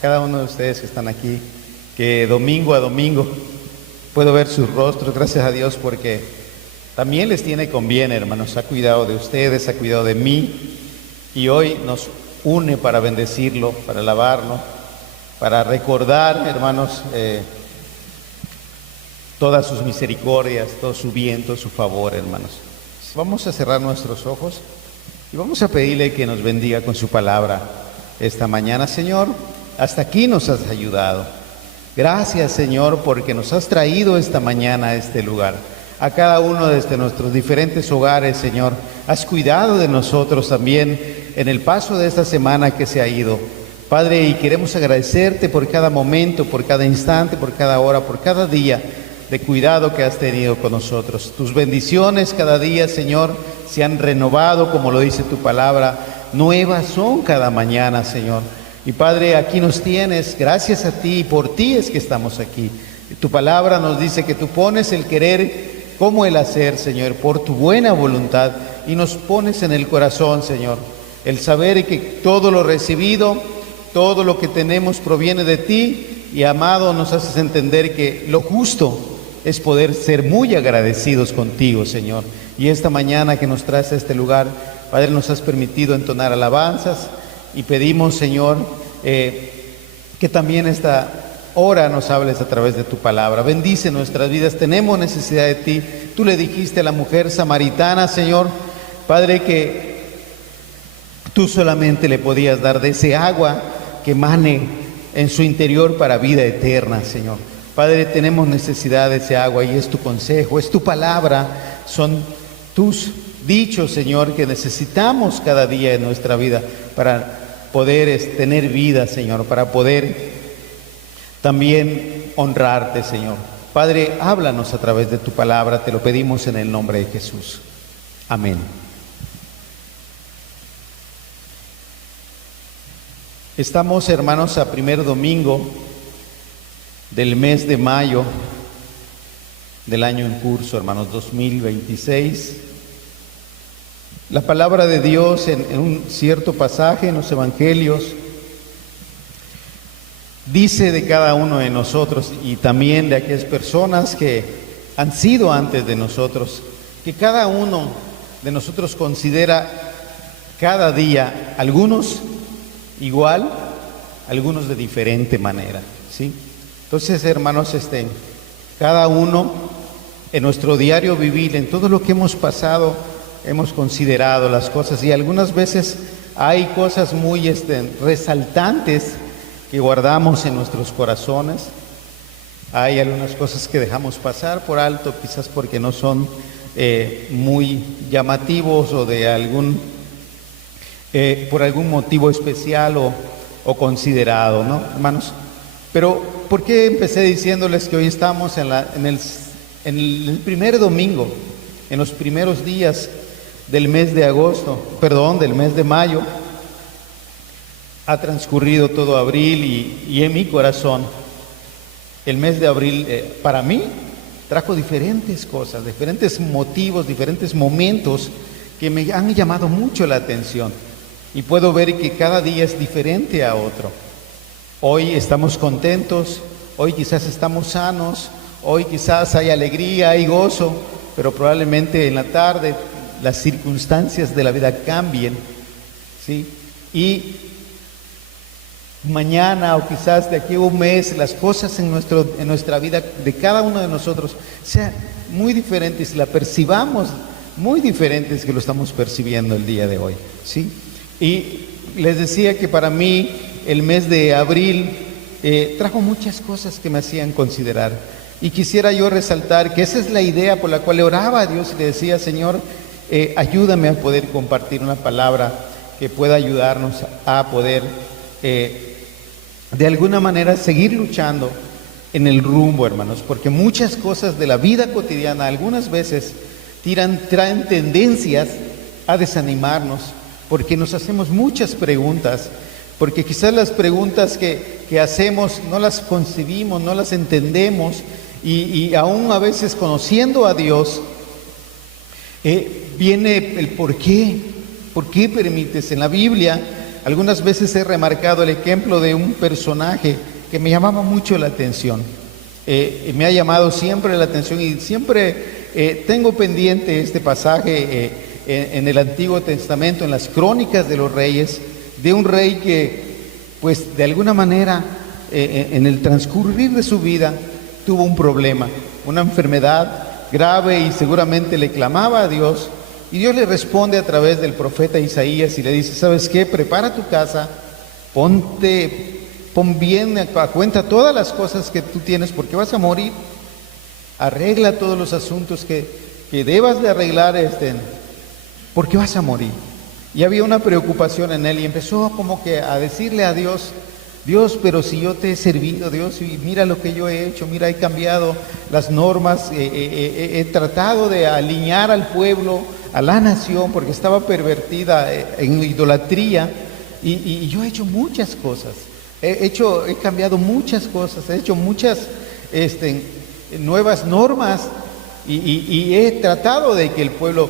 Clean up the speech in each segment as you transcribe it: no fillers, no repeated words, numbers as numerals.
cada uno de ustedes que están aquí, que domingo a domingo puedo ver sus rostros, gracias a Dios, porque también les tiene con bien, hermanos. Ha cuidado de ustedes, ha cuidado de mí, y hoy nos une para bendecirlo, para alabarlo, para recordar, hermanos, todas sus misericordias, todo su bien, todo su favor, hermanos. Vamos a cerrar nuestros ojos y vamos a pedirle que nos bendiga con su palabra esta mañana. Señor, hasta aquí nos has ayudado. Gracias, Señor, porque nos has traído esta mañana a este lugar. A cada uno de nuestros diferentes hogares, Señor, has cuidado de nosotros también en el paso de esta semana que se ha ido. Padre, y queremos agradecerte por cada momento, por cada instante, por cada hora, por cada día de cuidado que has tenido con nosotros. Tus bendiciones cada día, Señor, se han renovado, como lo dice tu palabra. Nuevas son cada mañana, Señor. Y Padre, aquí nos tienes, gracias a ti, y por ti es que estamos aquí. Tu palabra nos dice que tú pones el querer como el hacer, Señor, por tu buena voluntad, y nos pones en el corazón, Señor, el saber que todo lo recibido, todo lo que tenemos proviene de ti, y amado, nos haces entender que lo justo es poder ser muy agradecidos contigo, Señor. Y esta mañana que nos traes a este lugar, Padre, nos has permitido entonar alabanzas, y pedimos, Señor, que también esta hora nos hables a través de tu palabra. Bendice nuestras vidas, tenemos necesidad de ti. Tú le dijiste a la mujer samaritana, Señor, Padre, que tú solamente le podías dar de ese agua que emane en su interior para vida eterna, Señor. Padre, tenemos necesidad de ese agua, y es tu consejo, es tu palabra, son tus dichos, Señor, que necesitamos cada día en nuestra vida para poder tener vida, Señor, para poder también honrarte, Señor. Padre, háblanos a través de tu palabra, te lo pedimos en el nombre de Jesús. Amén. Estamos, hermanos, a primer domingo del mes de mayo del año en curso, hermanos, 2026. La palabra de Dios en un cierto pasaje en los evangelios dice de cada uno de nosotros, y también de aquellas personas que han sido antes de nosotros, que cada uno de nosotros considera cada día, algunos igual, algunos de diferente manera, ¿sí? Entonces, hermanos, cada uno en nuestro diario vivir, en todo lo que hemos pasado, hemos considerado las cosas, y algunas veces hay cosas muy resaltantes que guardamos en nuestros corazones. Hay algunas cosas que dejamos pasar por alto, quizás porque no son muy llamativos, o de por algún motivo especial o considerado, ¿no, hermanos? Pero ¿por qué empecé diciéndoles que hoy estamos en el primer domingo, en los primeros días del mes de del mes de mayo? Ha transcurrido todo abril, y en mi corazón el mes de abril para mí trajo diferentes cosas, diferentes motivos, diferentes momentos que me han llamado mucho la atención, y puedo ver que cada día es diferente a otro. Hoy estamos contentos, hoy quizás estamos sanos, hoy quizás hay alegría, hay gozo, pero probablemente en la tarde las circunstancias de la vida cambien, ¿sí? Y mañana, o quizás de aquí a un mes, las cosas en nuestra vida de cada uno de nosotros sean muy diferentes, y la percibamos muy diferentes que lo estamos percibiendo el día de hoy, ¿sí? Y les decía que para mí el mes de abril trajo muchas cosas que me hacían considerar, y quisiera yo resaltar que esa es la idea por la cual le oraba a Dios y le decía: Señor, ayúdame a poder compartir una palabra que pueda ayudarnos a poder de alguna manera seguir luchando en el rumbo, hermanos, porque muchas cosas de la vida cotidiana algunas veces traen tendencias a desanimarnos, porque nos hacemos muchas preguntas, porque quizás las preguntas que hacemos no las concebimos, no las entendemos, y aún a veces conociendo a Dios, viene el por qué permites. En la Biblia algunas veces he remarcado el ejemplo de un personaje que me llamaba mucho la atención. Me ha llamado siempre la atención y siempre tengo pendiente este pasaje en el Antiguo Testamento, en las Crónicas de los Reyes, de un rey que, pues, de alguna manera, en el transcurrir de su vida, tuvo un problema, una enfermedad grave y seguramente le clamaba a Dios. Y Dios le responde a través del profeta Isaías y le dice: ¿sabes qué? Prepara tu casa, pon bien a cuenta todas las cosas que tú tienes, porque vas a morir. Arregla todos los asuntos que debas de arreglar, porque vas a morir. Y había una preocupación en él y empezó como que a decirle a Dios: Dios, pero si yo te he servido, Dios, y mira lo que yo he hecho, mira, he cambiado las normas, he tratado de alinear al pueblo, a la nación, porque estaba pervertida en idolatría, y yo he hecho muchas cosas, he cambiado muchas cosas, he hecho muchas nuevas normas, y he tratado de que el pueblo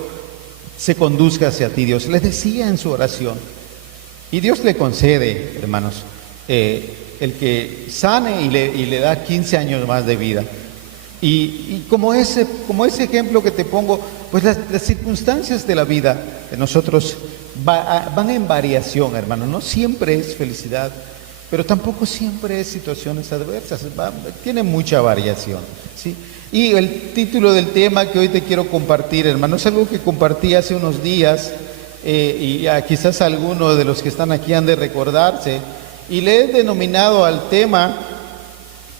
se conduzca hacia ti, Dios. Le decía en su oración, y Dios le concede, hermanos, el que sane y le da 15 años más de vida. Y como ese ejemplo que te pongo, pues las circunstancias de la vida de nosotros van en variación, hermano. No siempre es felicidad, pero tampoco siempre es situaciones adversas. Tiene mucha variación, ¿sí? Y el título del tema que hoy te quiero compartir, hermano, es algo que compartí hace unos días, y quizás algunos de los que están aquí han de recordarse, y le he denominado al tema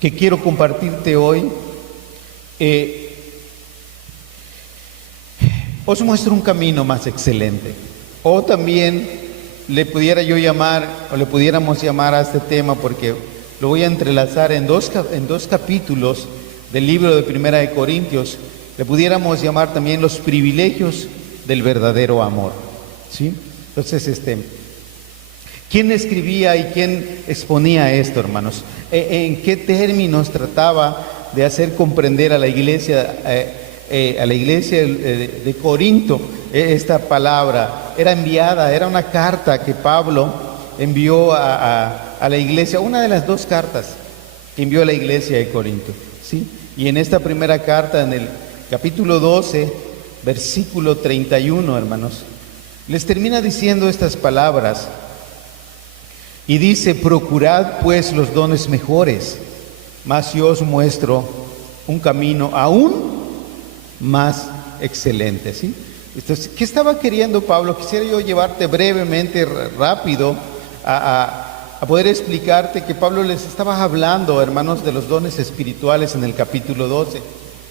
que quiero compartirte hoy: os muestro un camino más excelente. O también le pudiera yo llamar, o le pudiéramos llamar a este tema, porque lo voy a entrelazar en dos capítulos del libro de Primera de Corintios, le pudiéramos llamar también los privilegios del verdadero amor, ¿sí? Entonces, ¿quién escribía y quién exponía esto, hermanos? ¿En qué términos trataba de hacer comprender a la iglesia de Corinto esta palabra? Era enviada, era una carta que Pablo envió a la iglesia, una de las dos cartas que envió a la iglesia de Corinto, ¿sí? Y en esta primera carta, en el capítulo 12, versículo 31, hermanos, les termina diciendo estas palabras. Y dice: procurad pues los dones mejores, mas yo os muestro un camino aún más excelente, ¿sí? Entonces, ¿qué estaba queriendo Pablo? Quisiera yo llevarte brevemente, rápido, a poder explicarte que Pablo les estaba hablando, hermanos, de los dones espirituales en el capítulo 12,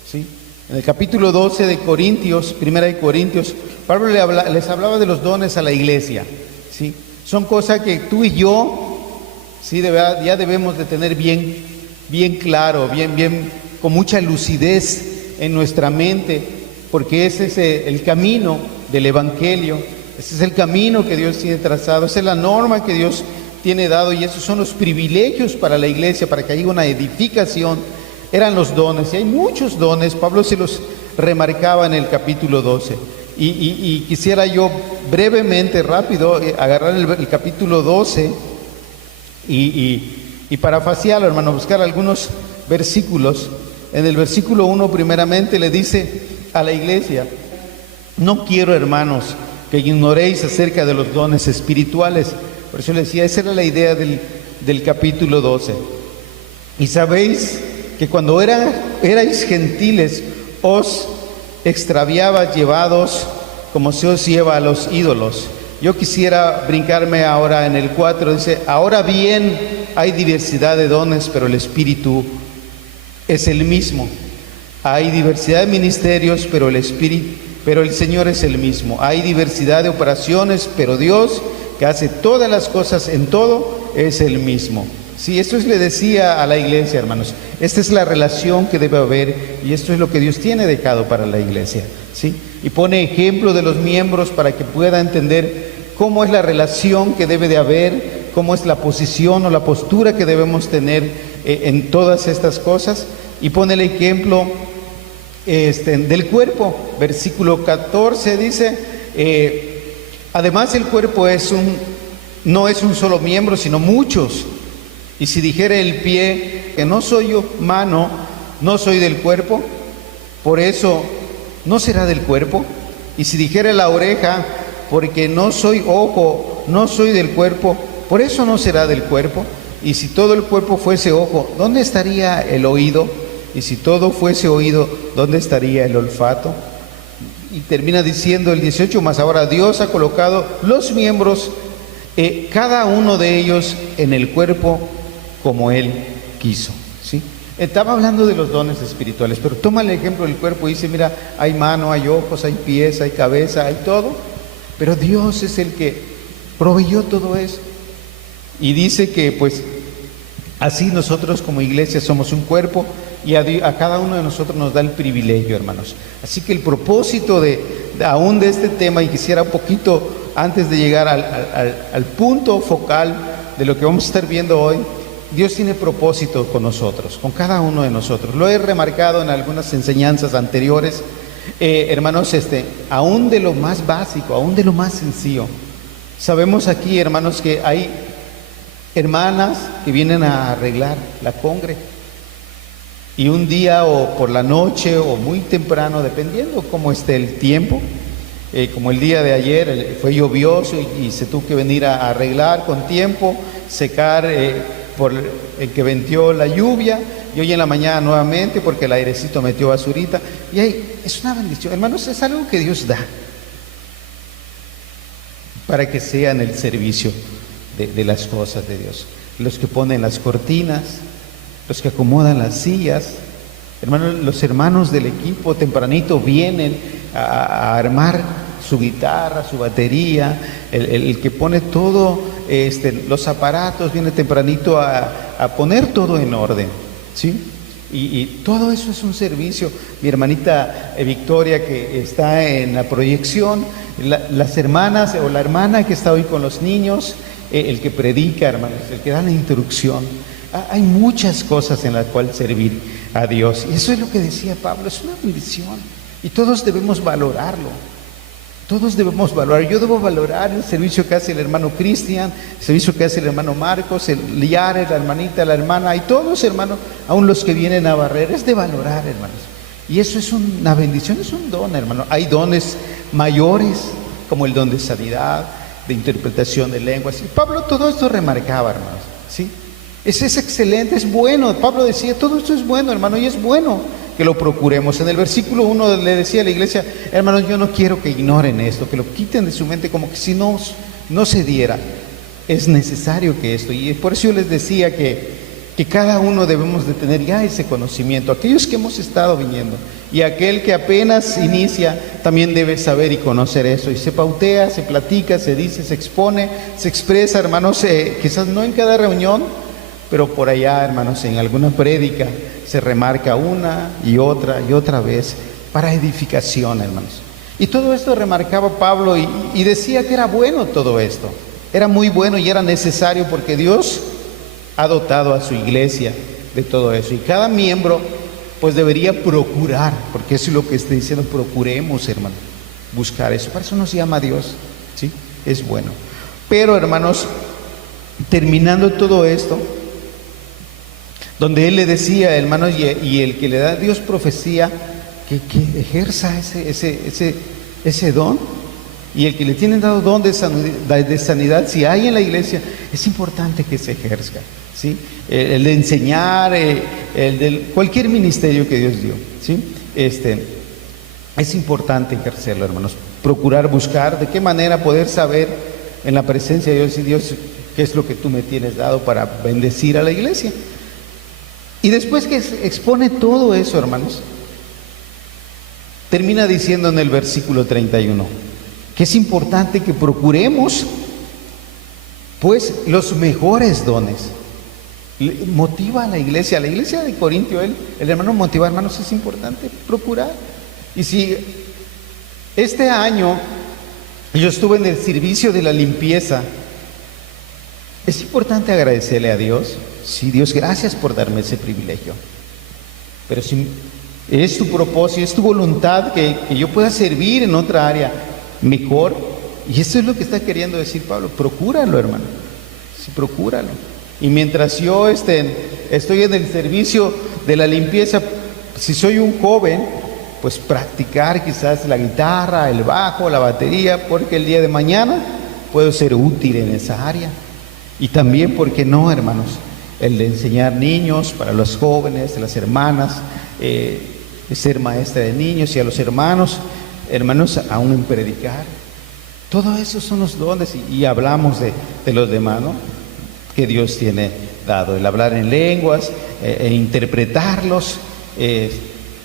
¿sí? En el capítulo 12 de Corintios, Primera de Corintios, Pablo les hablaba de los dones a la iglesia, ¿sí? Son cosas que tú y yo, sí, de verdad, ya debemos de tener bien claro, bien, con mucha lucidez en nuestra mente, porque ese es el camino del Evangelio, ese es el camino que Dios tiene trazado, esa es la norma que Dios tiene dado, y esos son los privilegios para la iglesia, para que haya una edificación. Eran los dones, y hay muchos dones. Pablo se los remarcaba en el capítulo 12. Y quisiera yo brevemente, rápido, agarrar el capítulo 12 y parafasearlo, hermano, buscar algunos versículos. En el versículo 1 primeramente le dice a la iglesia: no quiero, hermanos, que ignoréis acerca de los dones espirituales. Por eso le decía, esa era la idea del capítulo 12. Y sabéis que cuando erais gentiles, os extraviabas, llevados como se os lleva a los ídolos. Yo quisiera brincarme ahora en el 4, dice: ahora bien, hay diversidad de dones, pero el Espíritu es el mismo. Hay diversidad de ministerios, pero el Señor es el mismo. Hay diversidad de operaciones, pero Dios, que hace todas las cosas en todo, es el mismo. Sí, esto le decía a la iglesia, hermanos. Esta es la relación que debe haber, y esto es lo que Dios tiene dejado para la iglesia, ¿sí? Y pone ejemplo de los miembros para que pueda entender cómo es la relación que debe de haber, cómo es la posición o la postura que debemos tener en todas estas cosas. Y pone el ejemplo del cuerpo. Versículo 14 dice: además el cuerpo es no es un solo miembro, sino muchos. Y si dijere el pie que no soy yo mano, no soy del cuerpo, por eso no será del cuerpo. Y si dijere la oreja, porque no soy ojo, no soy del cuerpo, por eso no será del cuerpo. Y si todo el cuerpo fuese ojo, ¿dónde estaría el oído? Y si todo fuese oído, ¿dónde estaría el olfato? Y termina diciendo el 18, mas ahora Dios ha colocado los miembros, cada uno de ellos en el cuerpo como Él quiso, ¿sí? Estaba hablando de los dones espirituales, pero toma el ejemplo del cuerpo y dice, mira, hay mano, hay ojos, hay pies, hay cabeza, hay todo, pero Dios es el que proveyó todo eso. Y dice que pues así nosotros como iglesia somos un cuerpo y a cada uno de nosotros nos da el privilegio, hermanos. Así que el propósito aún de este tema, y quisiera un poquito antes de llegar al punto focal de lo que vamos a estar viendo hoy, Dios tiene propósito con nosotros, con cada uno de nosotros. Lo he remarcado en algunas enseñanzas anteriores, hermanos, aún de lo más básico, aún de lo más sencillo. Sabemos aquí, hermanos, que hay hermanas que vienen a arreglar la congre. Y un día o por la noche o muy temprano, dependiendo cómo esté el tiempo, como el día de ayer, fue lluvioso y se tuvo que venir a arreglar con tiempo, secar por el que venció la lluvia, y hoy en la mañana nuevamente porque el airecito metió basurita. Y ahí es una bendición, hermanos, es algo que Dios da para que sea en el servicio de las cosas de Dios. Los que ponen las cortinas, los que acomodan las sillas, hermanos, los hermanos del equipo tempranito vienen a armar su guitarra, su batería, el que pone todo, los aparatos, viene tempranito a poner todo en orden, ¿sí? Y todo eso es un servicio. Mi hermanita Victoria, que está en la proyección, las hermanas o la hermana que está hoy con los niños, el que predica, hermanos, el que da la instrucción. Hay muchas cosas en las cuales servir a Dios. Y eso es lo que decía Pablo, es una bendición. Y todos debemos valorarlo. Todos debemos valorar. Yo debo valorar el servicio que hace el hermano Cristian, el servicio que hace el hermano Marcos, el Liare, la hermanita, la hermana, y todos, hermanos, aún los que vienen a barrer. Es de valorar, hermanos. Y eso es una bendición, es un don, hermano. Hay dones mayores, como el don de sanidad, de interpretación de lenguas. Y Pablo todo esto remarcaba, hermanos, ¿sí? Es excelente, es bueno. Pablo decía, todo esto es bueno, hermano, y es bueno que lo procuremos. En el versículo 1 le decía a la iglesia, hermanos, yo no quiero que ignoren esto, que lo quiten de su mente como que si no se diera. Es necesario que esto, y por eso yo les decía que cada uno debemos de tener ya ese conocimiento, aquellos que hemos estado viniendo, y aquel que apenas inicia también debe saber y conocer eso, y se pautea, se platica, se dice, se expone, se expresa, hermanos, quizás no en cada reunión, pero por allá, hermanos, en alguna prédica se remarca una y otra vez para edificación, hermanos. Y todo esto remarcaba Pablo y decía que era bueno todo esto, era muy bueno y era necesario porque Dios ha dotado a su iglesia de todo eso. Y cada miembro pues debería procurar, porque eso es lo que está diciendo, procuremos, hermano, buscar eso. Para eso nos llama Dios, ¿sí? Es bueno. Pero, hermanos, terminando todo esto, donde él le decía, hermanos, y el que le da a Dios profecía, que ejerza ese don, y el que le tienen dado don de sanidad, si hay en la iglesia, es importante que se ejerza, ¿sí? El de enseñar, el de cualquier ministerio que Dios dio, ¿sí? Es importante ejercerlo, hermanos. Procurar buscar de qué manera poder saber en la presencia de Dios y Dios qué es lo que tú me tienes dado para bendecir a la iglesia. Y después que expone todo eso, hermanos, termina diciendo en el versículo 31 que es importante que procuremos pues los mejores dones. Motiva a la iglesia de Corintio, el hermano motiva, hermanos, es importante procurar. Y si este año yo estuve en el servicio de la limpieza, es importante agradecerle a Dios. Sí, Dios, gracias por darme ese privilegio. Pero si es tu propósito, es tu voluntad que yo pueda servir en otra área mejor Y eso es lo que está queriendo decir Pablo. Procúralo, hermano. Sí, procúralo. Y mientras yo estoy en el servicio de la limpieza, si soy un joven, pues practicar quizás la guitarra, el bajo, la batería, porque el día de mañana puedo ser útil en esa área. Y también, ¿por qué no, hermanos? El de enseñar niños para los jóvenes, las hermanas, de ser maestra de niños, y a los hermanos aún en predicar. Todo eso son los dones, y hablamos de los demás, ¿no?, que Dios tiene dado, el hablar en lenguas, interpretarlos,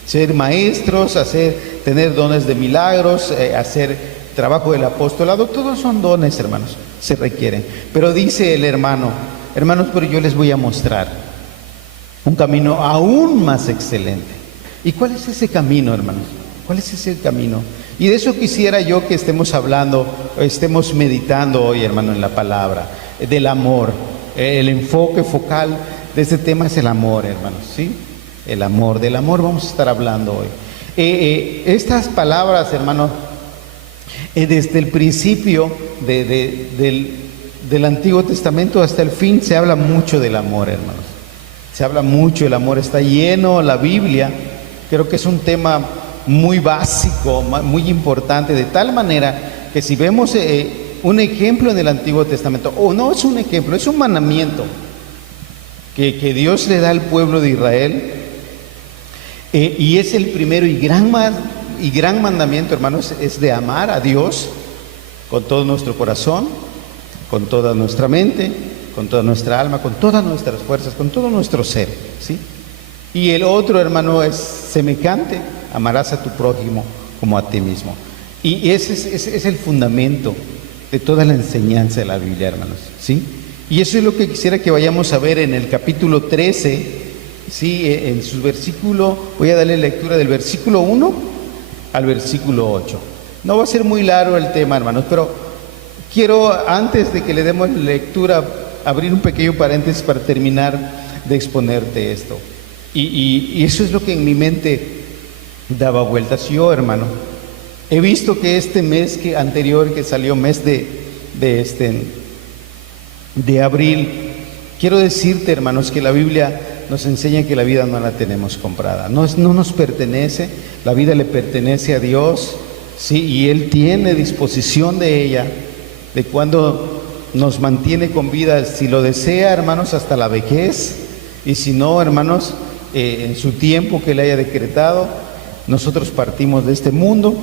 ser maestros, tener dones de milagros, hacer trabajo del apostolado. Todos son dones, hermanos, se requieren. Pero dice el hermanos, pero yo les voy a mostrar un camino aún más excelente. ¿Y cuál es ese camino, hermanos? ¿Cuál es ese camino? Y de eso quisiera yo que estemos hablando, estemos meditando hoy, hermano, en la palabra, del amor. El enfoque focal de este tema es el amor, hermanos, ¿sí? El amor, del amor vamos a estar hablando hoy. Estas palabras, hermanos, desde el principio del Antiguo Testamento hasta el fin se habla mucho del amor, hermanos. Se habla mucho, el amor está lleno, la Biblia, creo que es un tema muy básico, muy importante, de tal manera que si vemos un ejemplo en el Antiguo Testamento, o no es un ejemplo, es un mandamiento que Dios le da al pueblo de Israel, y es el primero y gran mandamiento, hermanos, es de amar a Dios con todo nuestro corazón, con toda nuestra mente, con toda nuestra alma, con todas nuestras fuerzas, con todo nuestro ser, ¿sí? Y el otro, hermano, es semejante: amarás a tu prójimo como a ti mismo. Y ese es el fundamento de toda la enseñanza de la Biblia, hermanos, ¿sí? Y eso es lo que quisiera que vayamos a ver en el capítulo 13, ¿sí? En su versículo, voy a darle lectura del versículo 1 al versículo 8. No va a ser muy largo el tema, hermanos, pero quiero, antes de que le demos lectura, abrir un pequeño paréntesis para terminar de exponerte esto. Y eso es lo que en mi mente daba vueltas. Yo, hermano, he visto que este mes anterior que salió, mes de abril, quiero decirte, hermanos, que la Biblia nos enseña que la vida no la tenemos comprada, no nos pertenece, la vida le pertenece a Dios, sí, y Él tiene disposición de ella, de cuando nos mantiene con vida, si lo desea, hermanos, hasta la vejez, y si no, hermanos, en su tiempo que Él haya decretado, nosotros partimos de este mundo.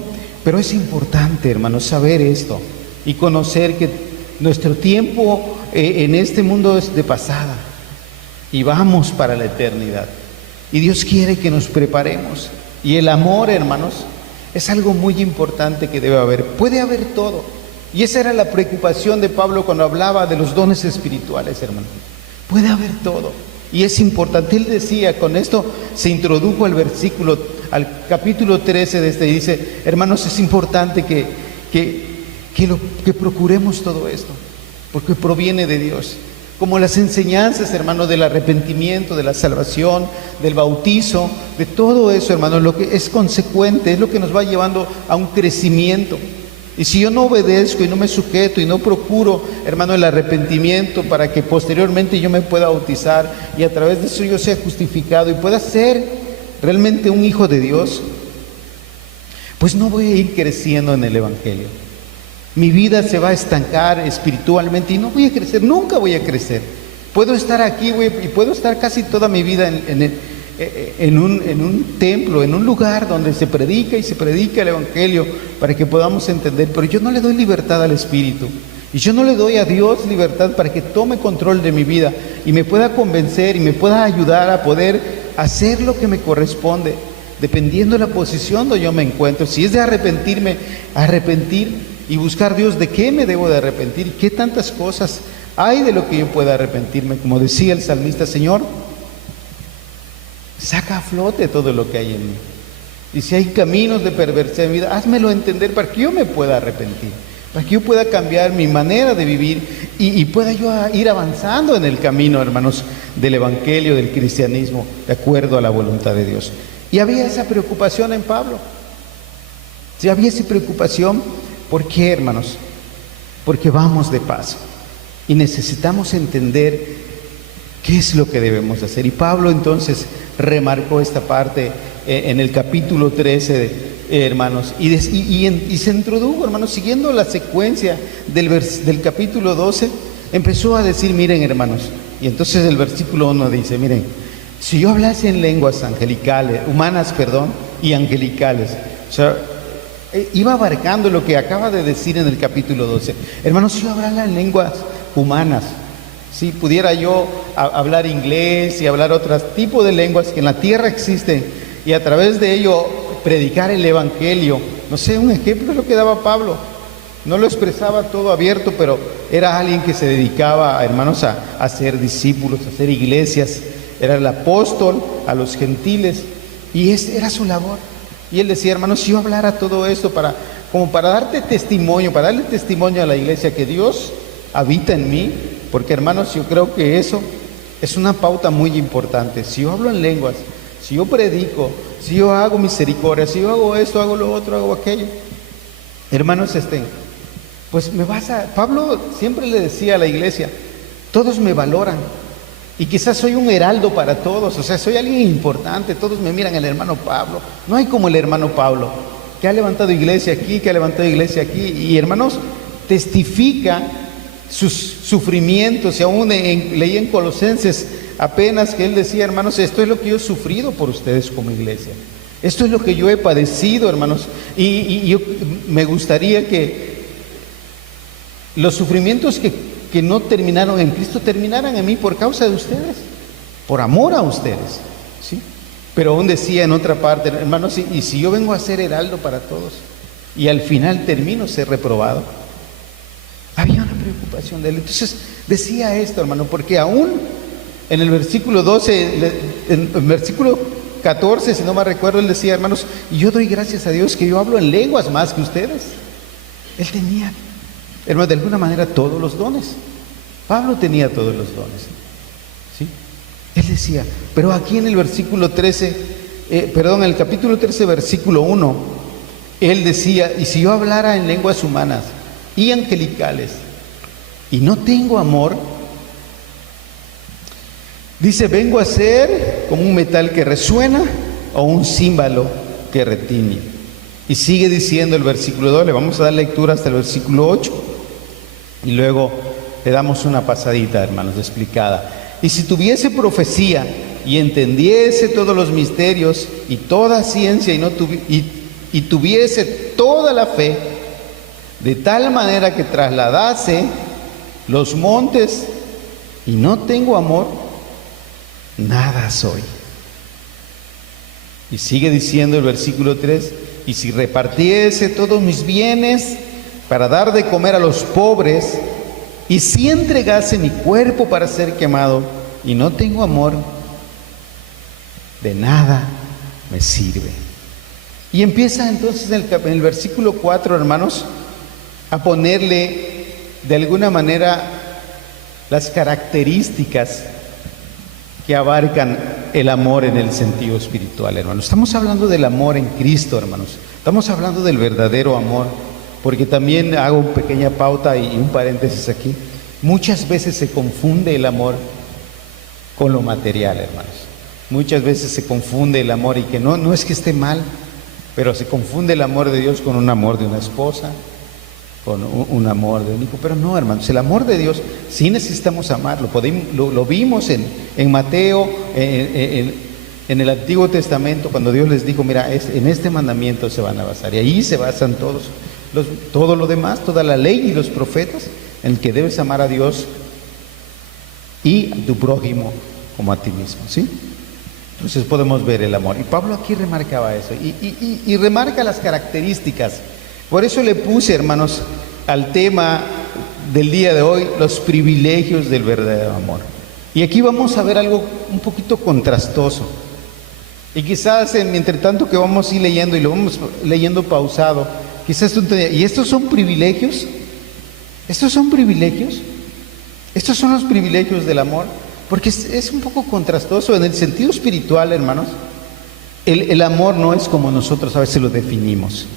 Pero es importante, hermanos, saber esto y conocer que nuestro tiempo en este mundo es de pasada y vamos para la eternidad. Y Dios quiere que nos preparemos. Y el amor, hermanos, es algo muy importante que debe haber. Puede haber todo. Y esa era la preocupación de Pablo cuando hablaba de los dones espirituales, hermanos. Puede haber todo. Y es importante. Él decía, con esto se introdujo al capítulo 13 y dice, hermanos, es importante que procuremos todo esto, porque proviene de Dios. Como las enseñanzas, hermanos, del arrepentimiento, de la salvación, del bautizo, de todo eso, hermanos, lo que es consecuente, es lo que nos va llevando a un crecimiento. Y si yo no obedezco y no me sujeto y no procuro, hermano, el arrepentimiento para que posteriormente yo me pueda bautizar y a través de eso yo sea justificado y pueda ser realmente un hijo de Dios, pues no voy a ir creciendo en el Evangelio. Mi vida se va a estancar espiritualmente y no voy a crecer, nunca voy a crecer. Puedo estar aquí, y puedo estar casi toda mi vida en un templo, en un lugar donde se predica el Evangelio para que podamos entender, pero yo no le doy libertad al Espíritu y yo no le doy a Dios libertad para que tome control de mi vida y me pueda convencer y me pueda ayudar a poder hacer lo que me corresponde, dependiendo de la posición donde yo me encuentro. Si es de arrepentir y buscar Dios de qué me debo de arrepentir y qué tantas cosas hay de lo que yo pueda arrepentirme, como decía el salmista, Señor, saca a flote todo lo que hay en mí. Y si hay caminos de perversidad en mi vida, házmelo entender para que yo me pueda arrepentir, para que yo pueda cambiar mi manera de vivir y pueda yo ir avanzando en el camino, hermanos, del Evangelio, del cristianismo, de acuerdo a la voluntad de Dios. Y había esa preocupación en Pablo. Sí, había esa preocupación. ¿Por qué, hermanos? porque vamos de paso y necesitamos entender qué es lo que debemos hacer. Y Pablo entonces remarcó esta parte en el capítulo 13, hermanos, y se introdujo, hermanos, siguiendo la secuencia del capítulo 12, empezó a decir, miren, hermanos, y entonces el versículo 1 dice, miren, si yo hablase en lenguas humanas, y angelicales, o sea, iba abarcando lo que acaba de decir en el capítulo 12. Hermanos, si yo hablara en lenguas humanas, si pudiera yo hablar inglés y hablar otro tipo de lenguas que en la tierra existen, y a través de ello predicar el evangelio, no sé, un ejemplo es lo que daba Pablo. No lo expresaba todo abierto, pero era alguien que se dedicaba, hermanos, a hacer discípulos, a hacer iglesias. Era el apóstol a los gentiles, y era su labor. Y él decía, hermanos, si yo hablara todo esto como para darte testimonio, para darle testimonio a la iglesia que Dios habita en mí, porque, hermanos, yo creo que eso es una pauta muy importante. Si yo hablo en lenguas, si yo predico, si yo hago misericordia, si yo hago esto, hago lo otro, hago aquello, hermanos, pues Pablo siempre le decía a la iglesia, todos me valoran, y quizás soy un heraldo para todos, o sea, soy alguien importante, todos me miran el hermano Pablo. No hay como el hermano Pablo, que ha levantado iglesia aquí, que ha levantado iglesia aquí, y hermanos, testifica sus sufrimientos. Y aún leí en Colosenses apenas que él decía, hermanos, esto es lo que yo he sufrido por ustedes como iglesia, esto es lo que yo he padecido, hermanos, y yo me gustaría que los sufrimientos que no terminaron en Cristo terminaran en mí por causa de ustedes, por amor a ustedes, ¿sí? Pero aún decía en otra parte, hermanos, y si yo vengo a ser heraldo para todos y al final termino ser reprobado. Había una preocupación de él. Entonces decía esto, hermano, porque aún en el versículo 12, en el versículo 14, si no me recuerdo, él decía, hermanos, y yo doy gracias a Dios que yo hablo en lenguas más que ustedes. Él tenía, hermano, de alguna manera todos los dones. Pablo tenía todos los dones, ¿sí? Él decía, pero aquí en el versículo 13, en el capítulo 13, versículo 1, él decía, y si yo hablara en lenguas humanas y angelicales y no tengo amor, dice, vengo a ser como un metal que resuena o un címbalo que retiñe. Y sigue diciendo el versículo 2, le vamos a dar lectura hasta el versículo 8 y luego le damos una pasadita, hermanos, explicada. Y si tuviese profecía y entendiese todos los misterios y toda ciencia y tuviese toda la fe, de tal manera que trasladase los montes, y no tengo amor, nada soy. Y sigue diciendo el versículo 3, y si repartiese todos mis bienes para dar de comer a los pobres, y si entregase mi cuerpo para ser quemado, y no tengo amor, de nada me sirve. Y empieza entonces en el versículo 4, hermanos, a ponerle de alguna manera las características que abarcan el amor en el sentido espiritual, hermanos. Estamos hablando del amor en Cristo, hermanos. Estamos hablando del verdadero amor, porque también hago una pequeña pauta y un paréntesis aquí. Muchas veces se confunde el amor con lo material, hermanos. Muchas veces se confunde el amor, y que no es que esté mal, pero se confunde el amor de Dios con un amor de una esposa, con un amor de un hijo. Pero no, hermanos, el amor de Dios sí necesitamos amarlo. Lo vimos en Mateo, en el Antiguo Testamento, cuando Dios les dijo, mira, en este mandamiento se van a basar, y ahí se basan todo lo demás, toda la ley y los profetas, en el que debes amar a Dios y a tu prójimo como a ti mismo, ¿sí? Entonces podemos ver el amor, y Pablo aquí remarcaba eso, y remarca las características. Por eso le puse, hermanos, al tema del día de hoy, los privilegios del verdadero amor. Y aquí vamos a ver algo un poquito contrastoso, y quizás entre tanto que vamos a ir leyendo, y lo vamos leyendo pausado, quizás tú te digas, ¿y estos son privilegios? ¿Estos son privilegios? ¿Estos son los privilegios del amor? Porque es un poco contrastoso en el sentido espiritual, hermanos. El amor no es como nosotros a veces lo definimos.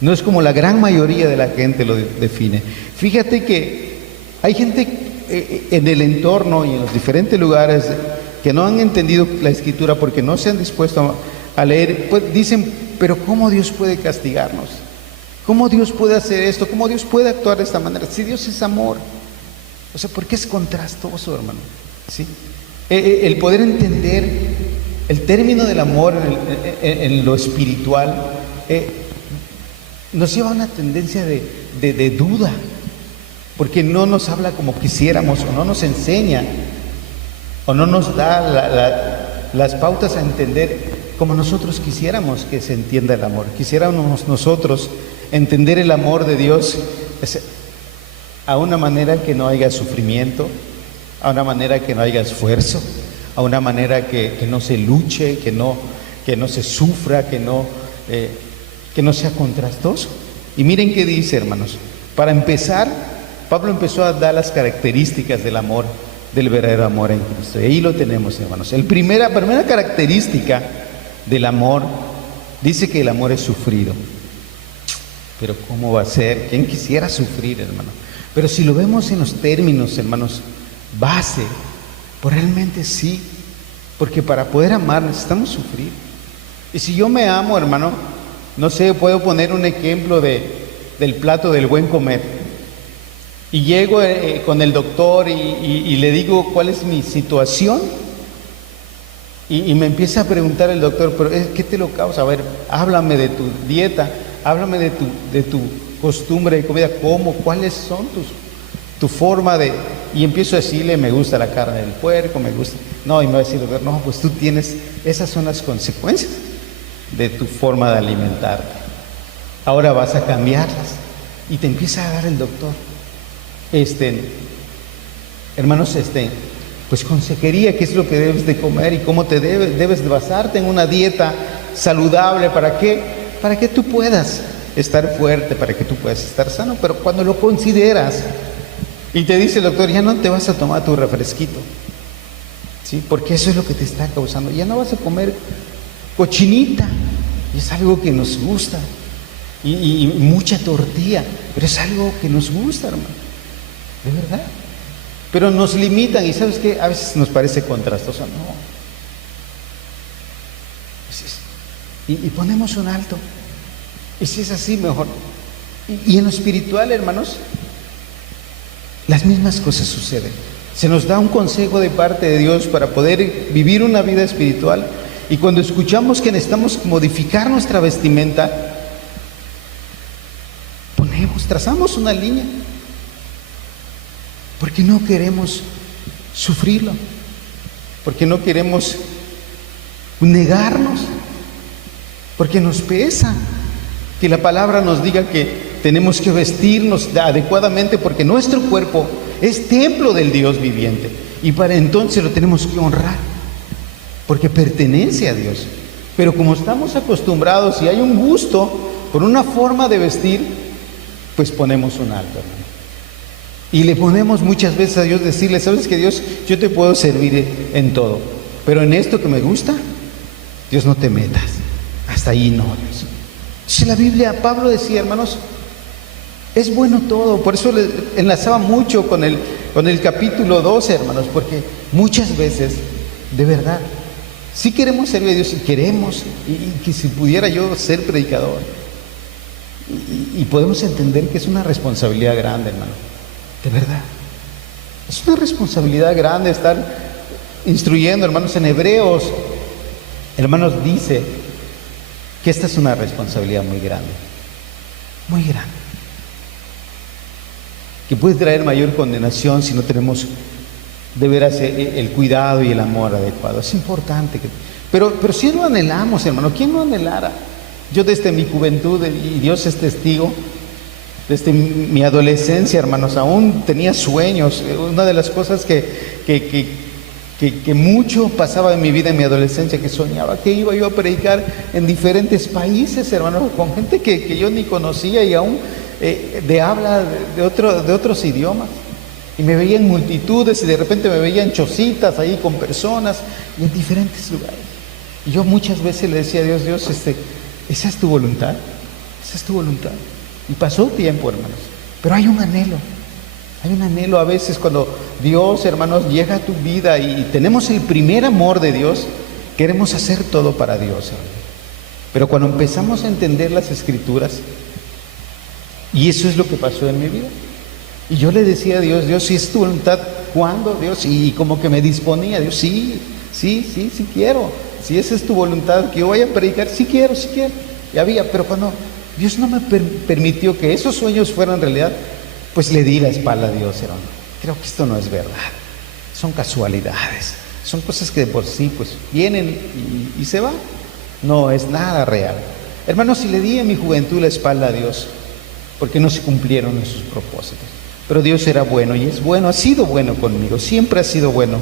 No es como la gran mayoría de la gente lo define. Fíjate que hay gente en el entorno y en los diferentes lugares que no han entendido la Escritura porque no se han dispuesto a leer, pues dicen, pero ¿cómo Dios puede castigarnos? ¿Cómo Dios puede hacer esto? ¿Cómo Dios puede actuar de esta manera? Si Dios es amor. O sea, ¿por qué es contrastoso, hermano? ¿Sí? El poder entender el término del amor en lo espiritual nos lleva a una tendencia de duda, porque no nos habla como quisiéramos, o no nos enseña, o no nos da las pautas a entender como nosotros quisiéramos que se entienda el amor. Quisiéramos nosotros entender el amor de Dios a una manera que no haya sufrimiento, a una manera que no haya esfuerzo, a una manera que no se luche, que no se sufra, que no sea contrastoso. Y miren qué dice, hermanos. Para empezar, Pablo empezó a dar las características del amor, del verdadero amor en Cristo. Y ahí lo tenemos, hermanos. La primera característica del amor, dice que el amor es sufrido. Pero ¿cómo va a ser? ¿Quién quisiera sufrir, hermano? Pero si lo vemos en los términos, hermanos, base, pues realmente sí. Porque para poder amar necesitamos sufrir. Y si yo me amo, hermano, no sé, puedo poner un ejemplo del plato del buen comer. Y llego con el doctor y le digo cuál es mi situación. Y me empieza a preguntar el doctor, pero ¿qué te lo causa? A ver, háblame de tu dieta, háblame de tu costumbre de comida, ¿cómo? ¿Cuáles son tu forma de...? Y empiezo a decirle, me gusta la carne del puerco, me gusta... No, y me va a decir, no, pues tú tienes... Esas son las consecuencias de tu forma de alimentarte. Ahora vas a cambiarlas. Y te empieza a dar el doctor. Hermanos, pues consejería, qué es lo que debes de comer y cómo te debes de basarte en una dieta saludable. ¿Para qué? Para que tú puedas estar fuerte, para que tú puedas estar sano. Pero cuando lo consideras y te dice el doctor, ya no te vas a tomar tu refresquito, ¿sí? Porque eso es lo que te está causando. Ya no vas a comer cochinita, y es algo que nos gusta, y mucha tortilla, pero es algo que nos gusta, hermano, de verdad. Pero nos limitan y ¿sabes qué? A veces nos parece contrastoso, no. Y ponemos un alto. Y si es así, mejor. Y en lo espiritual, hermanos, las mismas cosas suceden. Se nos da un consejo de parte de Dios para poder vivir una vida espiritual. Y cuando escuchamos que necesitamos modificar nuestra vestimenta, trazamos una línea. Porque no queremos sufrirlo, porque no queremos negarnos, porque nos pesa que la palabra nos diga que tenemos que vestirnos adecuadamente, porque nuestro cuerpo es templo del Dios viviente y para entonces lo tenemos que honrar, porque pertenece a Dios. Pero como estamos acostumbrados y hay un gusto por una forma de vestir, pues ponemos un alto, hermano. Y le ponemos muchas veces a Dios decirle, ¿sabes qué, Dios? Yo te puedo servir en todo, pero en esto que me gusta, Dios, no te metas. Hasta ahí no, Dios. Entonces la Biblia, Pablo decía, hermanos, es bueno todo. Por eso le enlazaba mucho con el capítulo 12, hermanos, porque muchas veces, de verdad, sí queremos servir a Dios y queremos, y que si pudiera yo ser predicador, y podemos entender que es una responsabilidad grande, hermano. De verdad, es una responsabilidad grande estar instruyendo, hermanos. En Hebreos, hermanos, dice que esta es una responsabilidad muy grande, que puede traer mayor condenación si no tenemos de veras el cuidado y el amor adecuado. Es importante, pero si no anhelamos, hermano, ¿quién no anhelara? Yo desde mi juventud, y Dios es testigo, desde mi adolescencia, hermanos, aún tenía sueños. Una de las cosas que mucho pasaba en mi vida en mi adolescencia, que soñaba que iba yo a predicar en diferentes países, hermanos, con gente que yo ni conocía y aún de habla de otros idiomas. Y me veía en multitudes y de repente me veía en chocitas ahí con personas y en diferentes lugares. Y yo muchas veces le decía a Dios, Dios, ¿esa es tu voluntad? esa es tu voluntad. Y pasó tiempo, hermanos, pero hay un anhelo. Hay un anhelo a veces cuando Dios, hermanos, llega a tu vida y tenemos el primer amor de Dios, queremos hacer todo para Dios, hermanos. Pero cuando empezamos a entender las Escrituras, y eso es lo que pasó en mi vida, y yo le decía a Dios, Dios, si es tu voluntad, ¿cuándo, Dios? Y como que me disponía, Dios, sí quiero. Si esa es tu voluntad, que yo vaya a predicar, sí quiero. Y había, pero cuando Dios no me permitió que esos sueños fueran realidad, pues le di la espalda a Dios, hermano. Creo que esto no es verdad. Son casualidades. Son cosas que de por sí, pues, vienen y se van. No es nada real. Hermano, si le di en mi juventud la espalda a Dios, porque no se cumplieron esos propósitos. Pero Dios era bueno y es bueno, ha sido bueno conmigo, siempre ha sido bueno,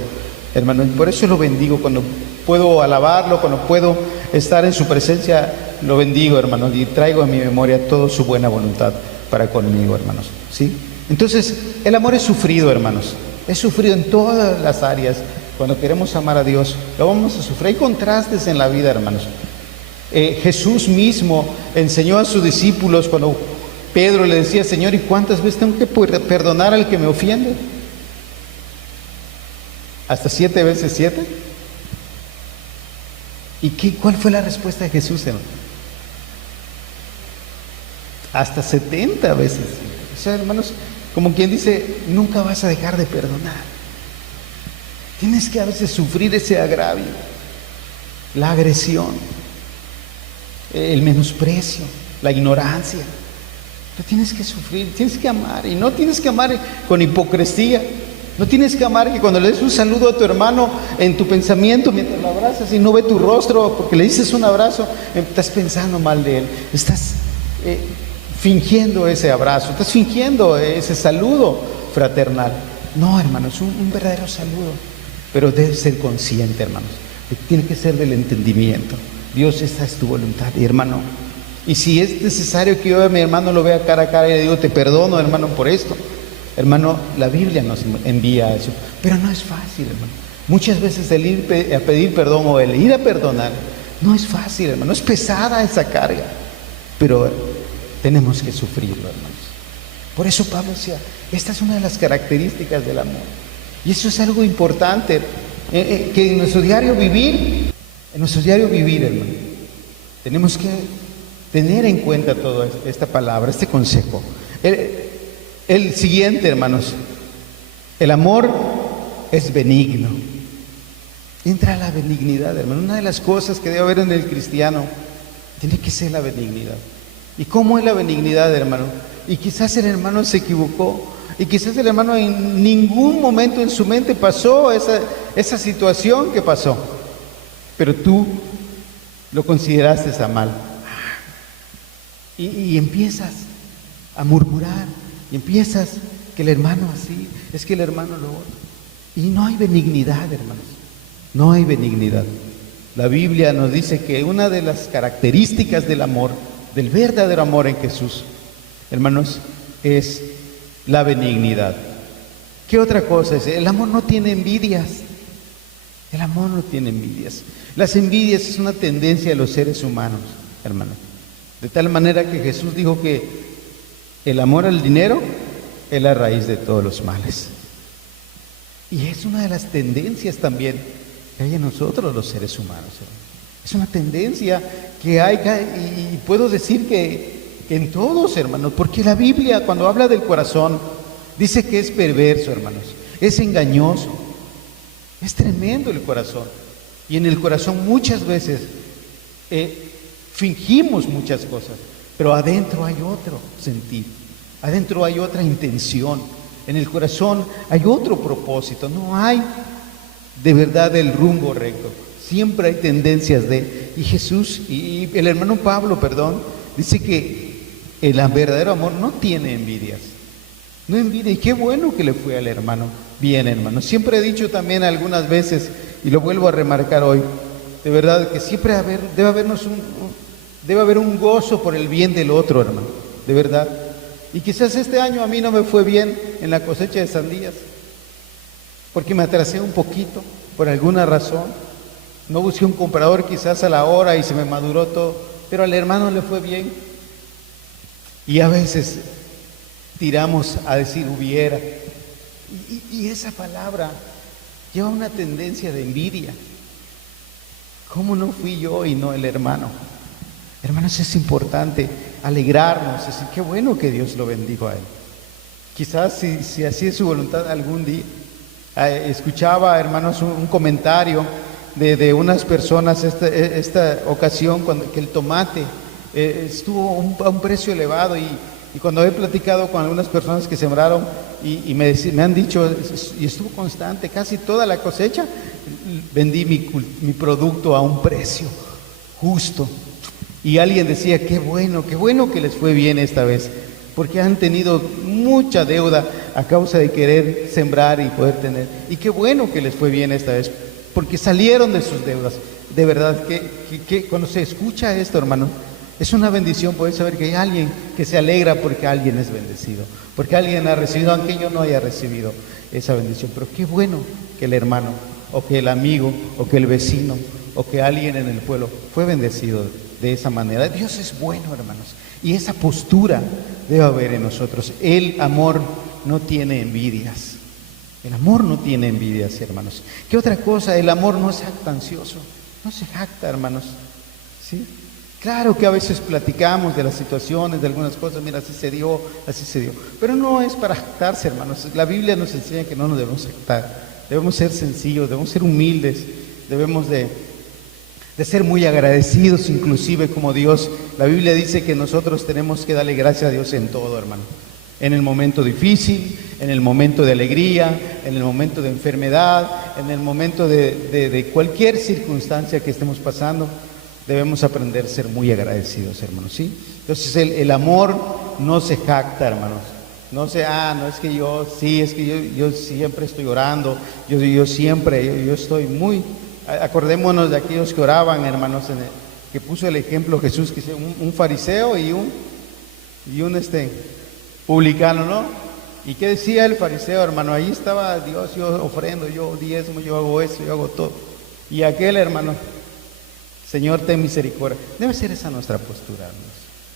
hermano. Y por eso lo bendigo cuando puedo alabarlo, cuando puedo estar en su presencia, lo bendigo, hermanos, y traigo a mi memoria toda su buena voluntad para conmigo, hermanos, ¿sí? Entonces, el amor es sufrido, hermanos, es sufrido en todas las áreas. Cuando queremos amar a Dios, lo vamos a sufrir. Hay contrastes en la vida, hermanos. Jesús mismo enseñó a sus discípulos cuando Pedro le decía, Señor, ¿y cuántas veces tengo que perdonar al que me ofiende? ¿Hasta 7 veces 7? ¿Y cuál fue la respuesta de Jesús, hermano? Hasta 70 veces. O sea, hermanos, como quien dice, nunca vas a dejar de perdonar. Tienes que a veces sufrir ese agravio, la agresión, el menosprecio, la ignorancia. Tú tienes que sufrir, tienes que amar, y no tienes que amar con hipocresía. No tienes que amar que cuando le des un saludo a tu hermano en tu pensamiento, mientras lo abrazas y no ve tu rostro porque le dices un abrazo, estás pensando mal de él, estás fingiendo ese abrazo, estás fingiendo ese saludo fraternal. No, hermanos, un verdadero saludo, pero debes ser consciente, hermanos, tiene que ser del entendimiento. Dios, esta es tu voluntad, y hermano, y si es necesario que yo a mi hermano lo vea cara a cara y le digo, te perdono, hermano, por esto. Hermano, la Biblia nos envía eso, pero no es fácil, hermano. Muchas veces el ir a pedir perdón o el ir a perdonar no es fácil, hermano. Es pesada esa carga, pero tenemos que sufrirlo, hermanos. Por eso Pablo decía, esta es una de las características del amor. Y eso es algo importante, que en nuestro diario vivir, hermano, tenemos que tener en cuenta toda esta palabra, este consejo. El siguiente, hermanos, el amor es benigno. Entra la benignidad, hermano. Una de las cosas que debe haber en el cristiano tiene que ser la benignidad. ¿Y cómo es la benignidad, hermano? Y quizás el hermano se equivocó, y quizás el hermano en ningún momento en su mente pasó esa situación que pasó, pero tú lo consideraste a mal. Y empiezas a murmurar. Y empiezas que el hermano así, es que el hermano lo otro. Y no hay benignidad, hermanos. No hay benignidad. La Biblia nos dice que una de las características del amor, del verdadero amor en Jesús, hermanos, es la benignidad. ¿Qué otra cosa es? El amor no tiene envidias. El amor no tiene envidias. Las envidias es una tendencia de los seres humanos, hermanos. De tal manera que Jesús dijo que el amor al dinero es la raíz de todos los males. Y es una de las tendencias también que hay en nosotros los seres humanos. Es una tendencia que hay, y puedo decir que en todos, hermanos, porque la Biblia cuando habla del corazón dice que es perverso, hermanos, es engañoso, es tremendo el corazón. Y en el corazón muchas veces fingimos muchas cosas, pero adentro hay otro sentir, adentro hay otra intención, en el corazón hay otro propósito, no hay de verdad el rumbo recto, siempre hay tendencias y Jesús, y el hermano Pablo, dice que el verdadero amor no tiene envidias, no envidia, y qué bueno que le fue al hermano bien, hermano. Siempre he dicho también algunas veces, y lo vuelvo a remarcar hoy, de verdad que siempre debe haber un gozo por el bien del otro, hermano, de verdad. Y quizás este año a mí no me fue bien en la cosecha de sandías, porque me atrasé un poquito, por alguna razón. No busqué un comprador quizás a la hora y se me maduró todo, pero al hermano le fue bien. Y a veces tiramos a decir hubiera. Y esa palabra lleva una tendencia de envidia. ¿Cómo no fui yo y no el hermano? Hermanos, es importante alegrarnos, decir, qué bueno que Dios lo bendijo a él. Quizás si así es su voluntad algún día. Escuchaba, hermanos, un comentario de unas personas esta ocasión que el tomate estuvo a un precio elevado y cuando he platicado con algunas personas que sembraron y me han dicho, y estuvo constante, casi toda la cosecha, vendí mi producto a un precio justo. Y alguien decía, qué bueno que les fue bien esta vez, porque han tenido mucha deuda a causa de querer sembrar y poder tener. Y qué bueno que les fue bien esta vez, porque salieron de sus deudas. De verdad, que cuando se escucha esto, hermano, es una bendición poder saber que hay alguien que se alegra porque alguien es bendecido, porque alguien ha recibido, aunque yo no haya recibido esa bendición. Pero qué bueno que el hermano, o que el amigo, o que el vecino, o que alguien en el pueblo fue bendecido de esa manera. Dios es bueno, hermanos, y esa postura debe haber en nosotros. El amor no tiene envidias. El amor no tiene envidias, hermanos. ¿Qué otra cosa? El amor no es jactancioso. No se jacta, hermanos. ¿Sí? Claro que a veces platicamos de las situaciones, de algunas cosas, mira, así se dio. Pero no es para jactarse, hermanos. La Biblia nos enseña que no nos debemos jactar. Debemos ser sencillos, debemos ser humildes, debemos de ser muy agradecidos, inclusive como Dios. La Biblia dice que nosotros tenemos que darle gracias a Dios en todo, hermano. En el momento difícil, en el momento de alegría, en el momento de enfermedad, en el momento de cualquier circunstancia que estemos pasando, debemos aprender a ser muy agradecidos, hermanos, ¿sí? Entonces el amor no se jacta, hermanos. No sé, no es que yo, sí, es que yo siempre estoy orando, yo estoy muy... Acordémonos de aquellos que oraban, hermanos, que puso el ejemplo Jesús, que dice un fariseo y un publicano, ¿no? ¿Y qué decía el fariseo, hermano? Ahí estaba Dios, yo ofrendo, yo diezmo, yo hago eso, yo hago todo. Y aquel, hermano, Señor, ten misericordia. Debe ser esa nuestra postura, hermanos,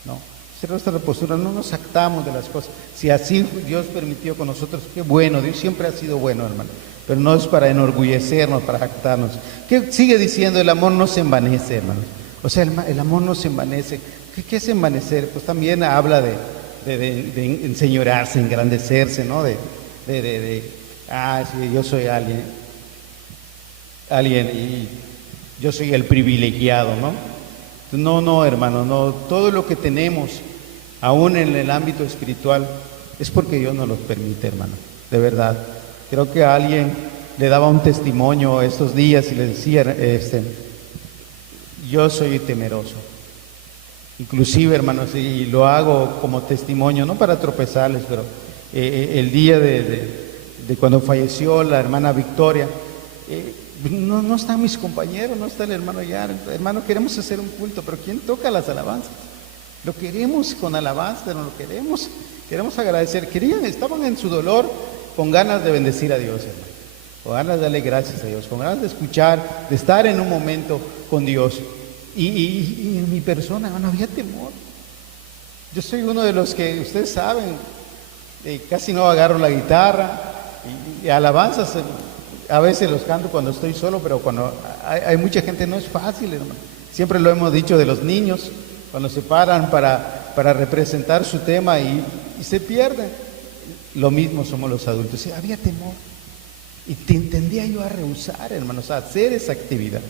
¿no? Ser nuestra postura, no nos jactamos de las cosas. Si así Dios permitió con nosotros, qué bueno, Dios siempre ha sido bueno, hermano. Pero no es para enorgullecernos, para jactarnos. ¿Qué sigue diciendo? El amor no se envanece, hermanos. O sea, el amor no se envanece. ¿Qué es envanecer? Pues también habla de enseñorearse, engrandecerse, ¿no? Sí, yo soy alguien y yo soy el privilegiado, ¿no? No, hermano, no. Todo lo que tenemos, aún en el ámbito espiritual, es porque Dios nos lo permite, hermano. De verdad. Creo que a alguien le daba un testimonio estos días y le decía, yo soy temeroso. Inclusive, hermanos, y lo hago como testimonio, no para tropezarles, pero el día de cuando falleció la hermana Victoria, no están mis compañeros, no está el hermano Yar. Hermano, queremos hacer un culto, pero ¿quién toca las alabanzas? Lo queremos con alabanza, no lo queremos agradecer. Estaban en su dolor con ganas de bendecir a Dios, hermano, con ganas de darle gracias a Dios, con ganas de escuchar, de estar en un momento con Dios. Y en mi persona, no había temor. Yo soy uno de los que, ustedes saben, casi no agarro la guitarra, y alabanzas a veces los canto cuando estoy solo, pero cuando hay mucha gente no es fácil, hermano. Siempre lo hemos dicho de los niños, cuando se paran para representar su tema y se pierden. Lo mismo somos los adultos. Había temor. Y tendía yo a rehusar, hermanos, a hacer esa actividad.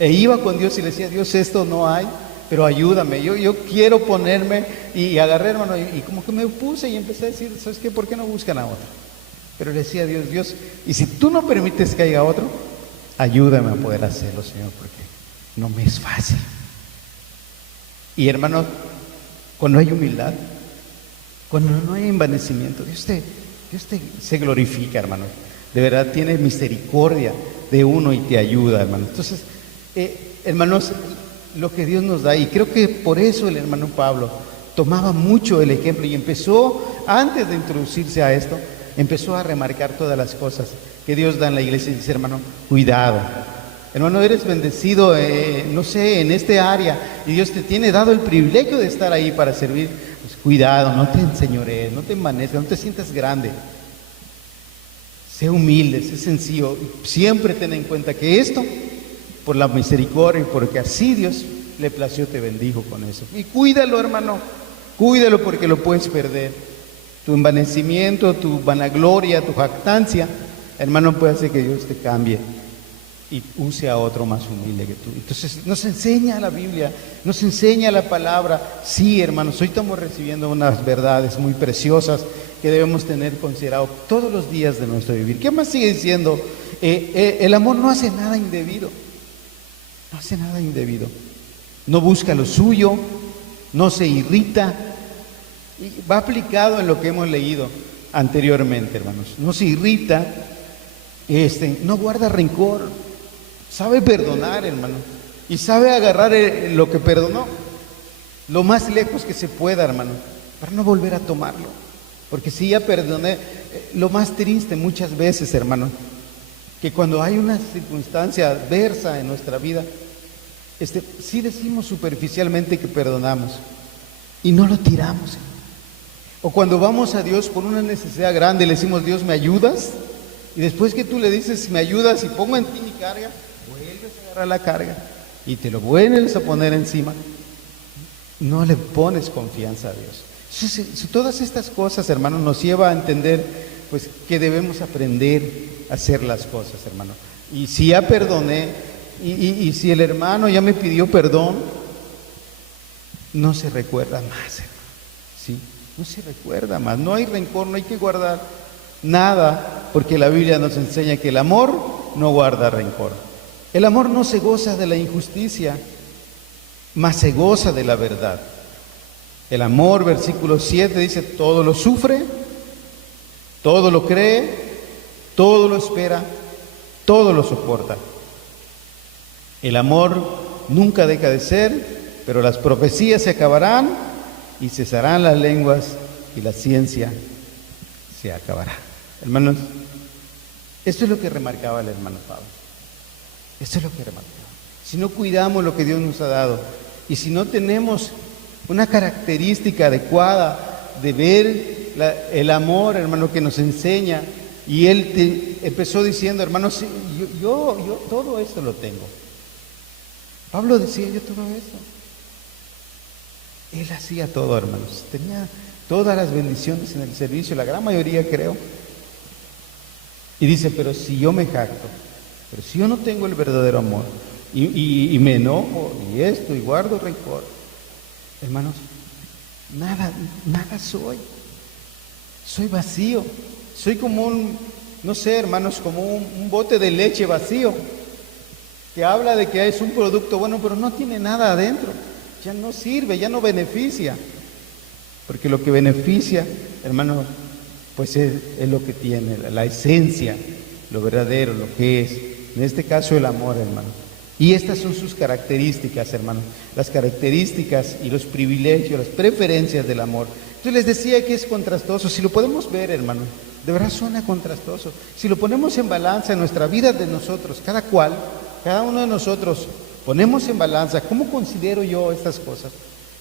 E iba con Dios y le decía, Dios, esto no hay, pero ayúdame. Yo quiero ponerme, y agarré, hermano, y como que me puse y empecé a decir, ¿sabes qué? ¿Por qué no buscan a otro? Pero le decía a Dios, y si tú no permites que haya otro, ayúdame a poder hacerlo, Señor, porque no me es fácil. Y hermano, cuando hay humildad, cuando no hay envanecimiento, Dios se glorifica, hermano. De verdad tiene misericordia de uno y te ayuda, hermano. Entonces, hermanos, lo que Dios nos da, y creo que por eso el hermano Pablo tomaba mucho el ejemplo y empezó, antes de introducirse a esto, empezó a remarcar todas las cosas que Dios da en la iglesia y dice, hermano, cuidado, Hermano, eres bendecido, no sé, en este área, y Dios te tiene dado el privilegio de estar ahí para servir. Pues cuidado, no te enseñores, no te envanezcas, no te sientas grande. Sé humilde, sé sencillo. Siempre ten en cuenta que esto, por la misericordia y porque así Dios le plació, te bendijo con eso. Y cuídalo, hermano, cuídalo porque lo puedes perder. Tu envanecimiento, tu vanagloria, tu jactancia, hermano, puede hacer que Dios te cambie y use a otro más humilde que tú. Entonces nos enseña la Biblia, nos enseña la palabra. Sí, hermanos, hoy estamos recibiendo unas verdades muy preciosas que debemos tener considerado todos los días de nuestro vivir. ¿Qué más sigue diciendo? El amor no hace nada indebido, no hace nada indebido, no busca lo suyo, no se irrita. Y va aplicado en lo que hemos leído anteriormente, hermanos. No se irrita, no guarda rencor, sabe perdonar, hermano, y sabe agarrar lo que perdonó lo más lejos que se pueda, hermano, para no volver a tomarlo. Porque si ya perdoné, lo más triste muchas veces, hermano, que cuando hay una circunstancia adversa en nuestra vida, sí decimos superficialmente que perdonamos y no lo tiramos. O cuando vamos a Dios por una necesidad grande, le decimos, Dios, ¿me ayudas? Y después que tú le dices, ¿me ayudas? Y pongo en ti mi carga, vuelves a agarrar la carga y te lo vuelves a poner encima. No le pones confianza a Dios. Entonces, todas estas cosas, hermano, nos lleva a entender pues que debemos aprender a hacer las cosas, hermano. Y si ya perdoné, y si el hermano ya me pidió perdón, no se recuerda más, hermano. ¿Sí? No se recuerda más, no hay rencor, no hay que guardar nada, porque la Biblia nos enseña que el amor no guarda rencor. El amor no se goza de la injusticia, mas se goza de la verdad. El amor, versículo 7, dice, todo lo sufre, todo lo cree, todo lo espera, todo lo soporta. El amor nunca deja de ser, pero las profecías se acabarán y cesarán las lenguas y la ciencia se acabará. Hermanos, esto es lo que remarcaba el hermano Pablo. Esto es lo que remarcaba. Si no cuidamos lo que Dios nos ha dado y si no tenemos una característica adecuada de ver el amor, hermano, que nos enseña, y él empezó diciendo, hermanos, sí, yo todo esto lo tengo. Pablo decía, yo todo esto. Él hacía todo, hermanos. Tenía todas las bendiciones en el servicio, la gran mayoría creo. Y dice, pero si yo me jacto, pero si yo no tengo el verdadero amor, y me enojo, y esto, y guardo rencor, hermanos, nada soy. Soy vacío. Soy como no sé, hermanos, como un bote de leche vacío, que habla de que es un producto bueno, pero no tiene nada adentro. Ya no sirve, ya no beneficia. Porque lo que beneficia, hermano, pues es lo que tiene, la esencia, lo verdadero, lo que es. En este caso el amor, hermano. Y estas son sus características, hermano. Las características y los privilegios, las preferencias del amor. Entonces les decía que es contrastoso. Si lo podemos ver, hermano, de verdad suena contrastoso. Si lo ponemos en balanza en nuestra vida de nosotros, cada uno de nosotros, ponemos en balanza, ¿cómo considero yo estas cosas?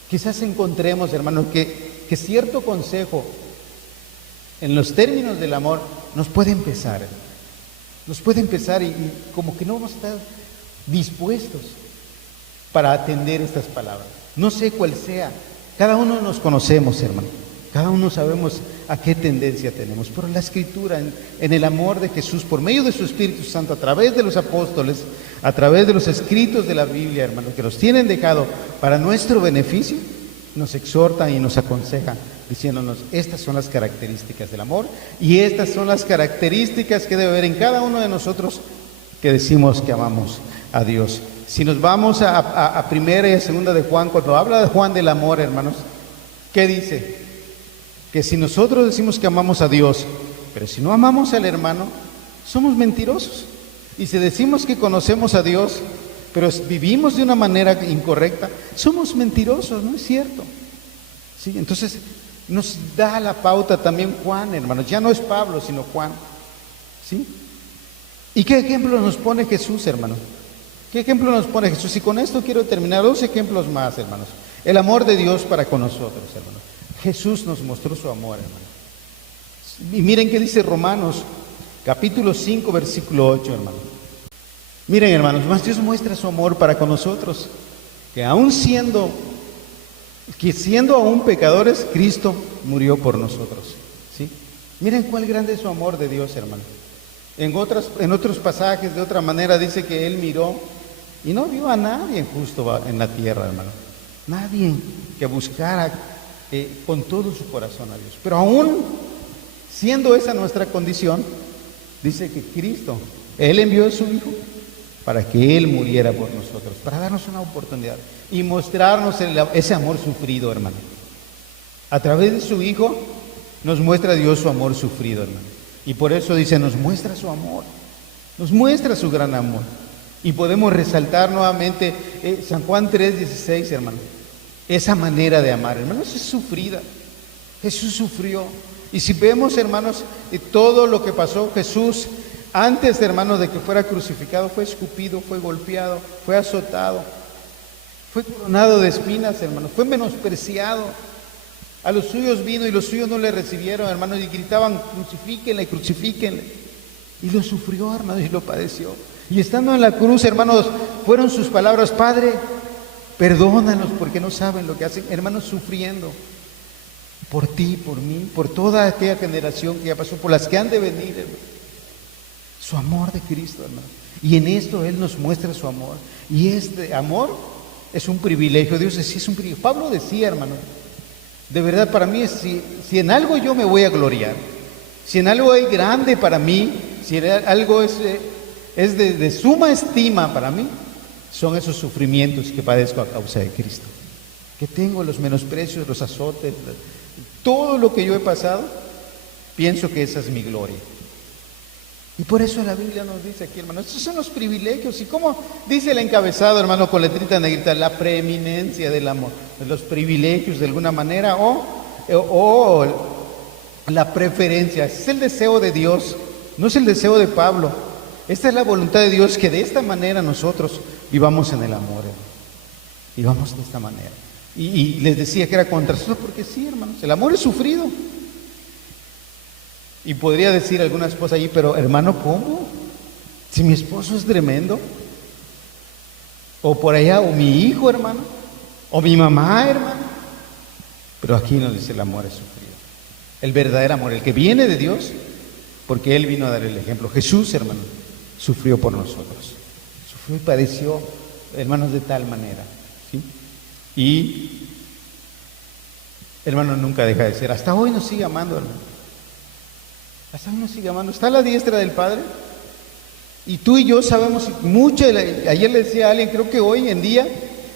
Quizás encontremos, hermanos, que cierto consejo en los términos del amor nos puede empezar. Nos puede empezar y como que no vamos a estar dispuestos para atender estas palabras. No sé cuál sea. Cada uno nos conocemos, hermano. Cada uno sabemos a qué tendencia tenemos. Pero la Escritura, en el amor de Jesús, por medio de su Espíritu Santo, a través de los apóstoles, a través de los escritos de la Biblia, hermano, que nos tienen dejado para nuestro beneficio, nos exhortan y nos aconsejan, diciéndonos, estas son las características del amor y estas son las características que debe haber en cada uno de nosotros que decimos que amamos a Dios. Si nos vamos a primera y a segunda de Juan, cuando habla de Juan del amor, hermanos, ¿qué dice? Que si nosotros decimos que amamos a Dios, pero si no amamos al hermano, somos mentirosos. Y si decimos que conocemos a Dios, pero vivimos de una manera incorrecta, somos mentirosos, ¿no es cierto? ¿Sí? Entonces nos da la pauta también Juan, hermanos, ya no es Pablo, sino Juan. ¿Sí? ¿Y qué ejemplo nos pone Jesús, hermano? ¿Qué ejemplo nos pone Jesús? Y con esto quiero terminar, 2 ejemplos más, hermanos. El amor de Dios para con nosotros, hermanos. Jesús nos mostró su amor, hermanos. Y miren qué dice Romanos, capítulo 5, versículo 8, hermanos. Miren, hermanos, más Dios muestra su amor para con nosotros, que siendo aún pecadores, Cristo murió por nosotros. ¿Sí? Miren cuál grande es su amor de Dios, hermano. En otros pasajes, de otra manera, dice que Él miró y no vio a nadie justo en la tierra, hermano. Nadie que buscara con todo su corazón a Dios. Pero aún siendo esa nuestra condición, dice que Cristo, Él envió a su Hijo para que Él muriera por nosotros, para darnos una oportunidad y mostrarnos ese amor sufrido, hermano. A través de su Hijo nos muestra Dios su amor sufrido, hermano. Y por eso dice, nos muestra su amor, nos muestra su gran amor. Y podemos resaltar nuevamente San Juan 3:16, hermano. Esa manera de amar, hermanos, es sufrida. Jesús sufrió. Y si vemos, hermanos, todo lo que pasó, Jesús, antes, hermanos, de que fuera crucificado, fue escupido, fue golpeado, fue azotado, fue coronado de espinas, hermanos, fue menospreciado. A los suyos vino y los suyos no le recibieron, hermanos, y gritaban, crucifíquenle, crucifíquenle. Y lo sufrió, hermanos, y lo padeció. Y estando en la cruz, hermanos, fueron sus palabras, Padre, perdónanos porque no saben lo que hacen, hermanos, sufriendo por ti, por mí, por toda aquella generación que ya pasó, por las que han de venir, hermanos. Su amor de Cristo, hermano. Y en esto Él nos muestra su amor. Y este amor es un privilegio. Dios decía, es un privilegio. Pablo decía, hermano, de verdad para mí, si en algo yo me voy a gloriar, si en algo hay grande para mí, si algo es de suma estima para mí, son esos sufrimientos que padezco a causa de Cristo. Que tengo los menosprecios, los azotes, todo lo que yo he pasado, pienso que esa es mi gloria. Y por eso la Biblia nos dice aquí, hermano, estos son los privilegios. Y como dice el encabezado, hermano, con letrita negrita, la preeminencia del amor, de los privilegios de alguna manera, o la preferencia. Ese es el deseo de Dios, no es el deseo de Pablo. Esta es la voluntad de Dios, que de esta manera nosotros vivamos en el amor, hermano. Vivamos de esta manera. Y les decía que era contra eso, porque sí, hermanos, el amor es sufrido. Y podría decir alguna esposa allí, pero hermano, ¿cómo? Si mi esposo es tremendo, o por allá, o mi hijo, hermano, o mi mamá, hermano. Pero aquí nos dice, el amor es sufrido. El verdadero amor, el que viene de Dios, porque Él vino a dar el ejemplo. Jesús, hermano, sufrió por nosotros. Sufrió y padeció, hermanos, de tal manera, ¿sí? Y, hermano, nunca deja de ser. Hasta hoy nos sigue amando, hermano. Hasta hoy nos sigue amando. Está a la diestra del Padre. Y tú y yo sabemos mucho. Ayer le decía a alguien, creo que hoy en día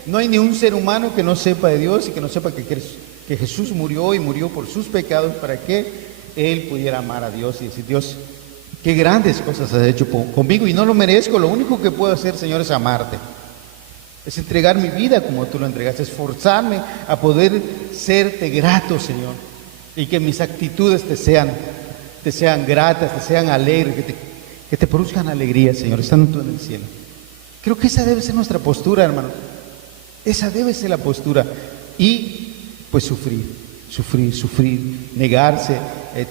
no hay ni un ser humano que no sepa de Dios y que no sepa que Jesús murió y murió por sus pecados para que Él pudiera amar a Dios y decir, Dios, qué grandes cosas has hecho conmigo y no lo merezco. Lo único que puedo hacer, Señor, es amarte. Es entregar mi vida como tú lo entregaste, esforzarme a poder serte grato, Señor, y que mis actitudes te sean gratas, te sean alegres, que te produzcan alegría, Señor, estando tú en el cielo. Creo que esa debe ser nuestra postura, hermano. Esa debe ser la postura. Y pues sufrir, negarse,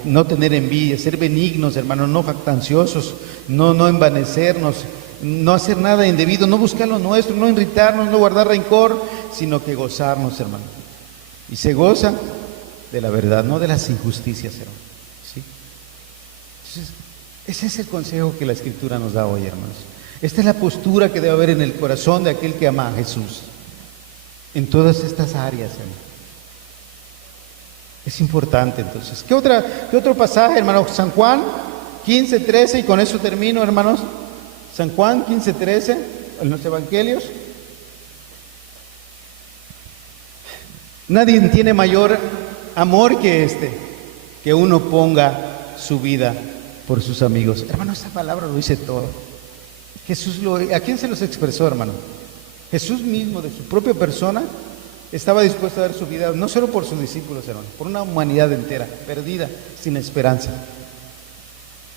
no tener envidia, ser benignos, hermano, no jactanciosos, no envanecernos, no hacer nada indebido, no buscar lo nuestro, no irritarnos, no guardar rencor, sino que gozarnos, hermano. Y se goza de la verdad, no de las injusticias, hermano. ¿Sí? Entonces, ese es el consejo que la Escritura nos da hoy, hermanos. Esta es la postura que debe haber en el corazón de aquel que ama a Jesús. En todas estas áreas, hermano. Es importante, entonces. ¿Qué otro pasaje, hermano? San Juan 15:13, y con eso termino, hermanos. San Juan 15:13, en los evangelios. Nadie tiene mayor amor que uno ponga su vida por sus amigos. Hermano, esta palabra lo dice todo. Jesús ¿a quién se los expresó, hermano? Jesús mismo, de su propia persona, estaba dispuesto a dar su vida, no solo por sus discípulos, hermano, por una humanidad entera, perdida, sin esperanza.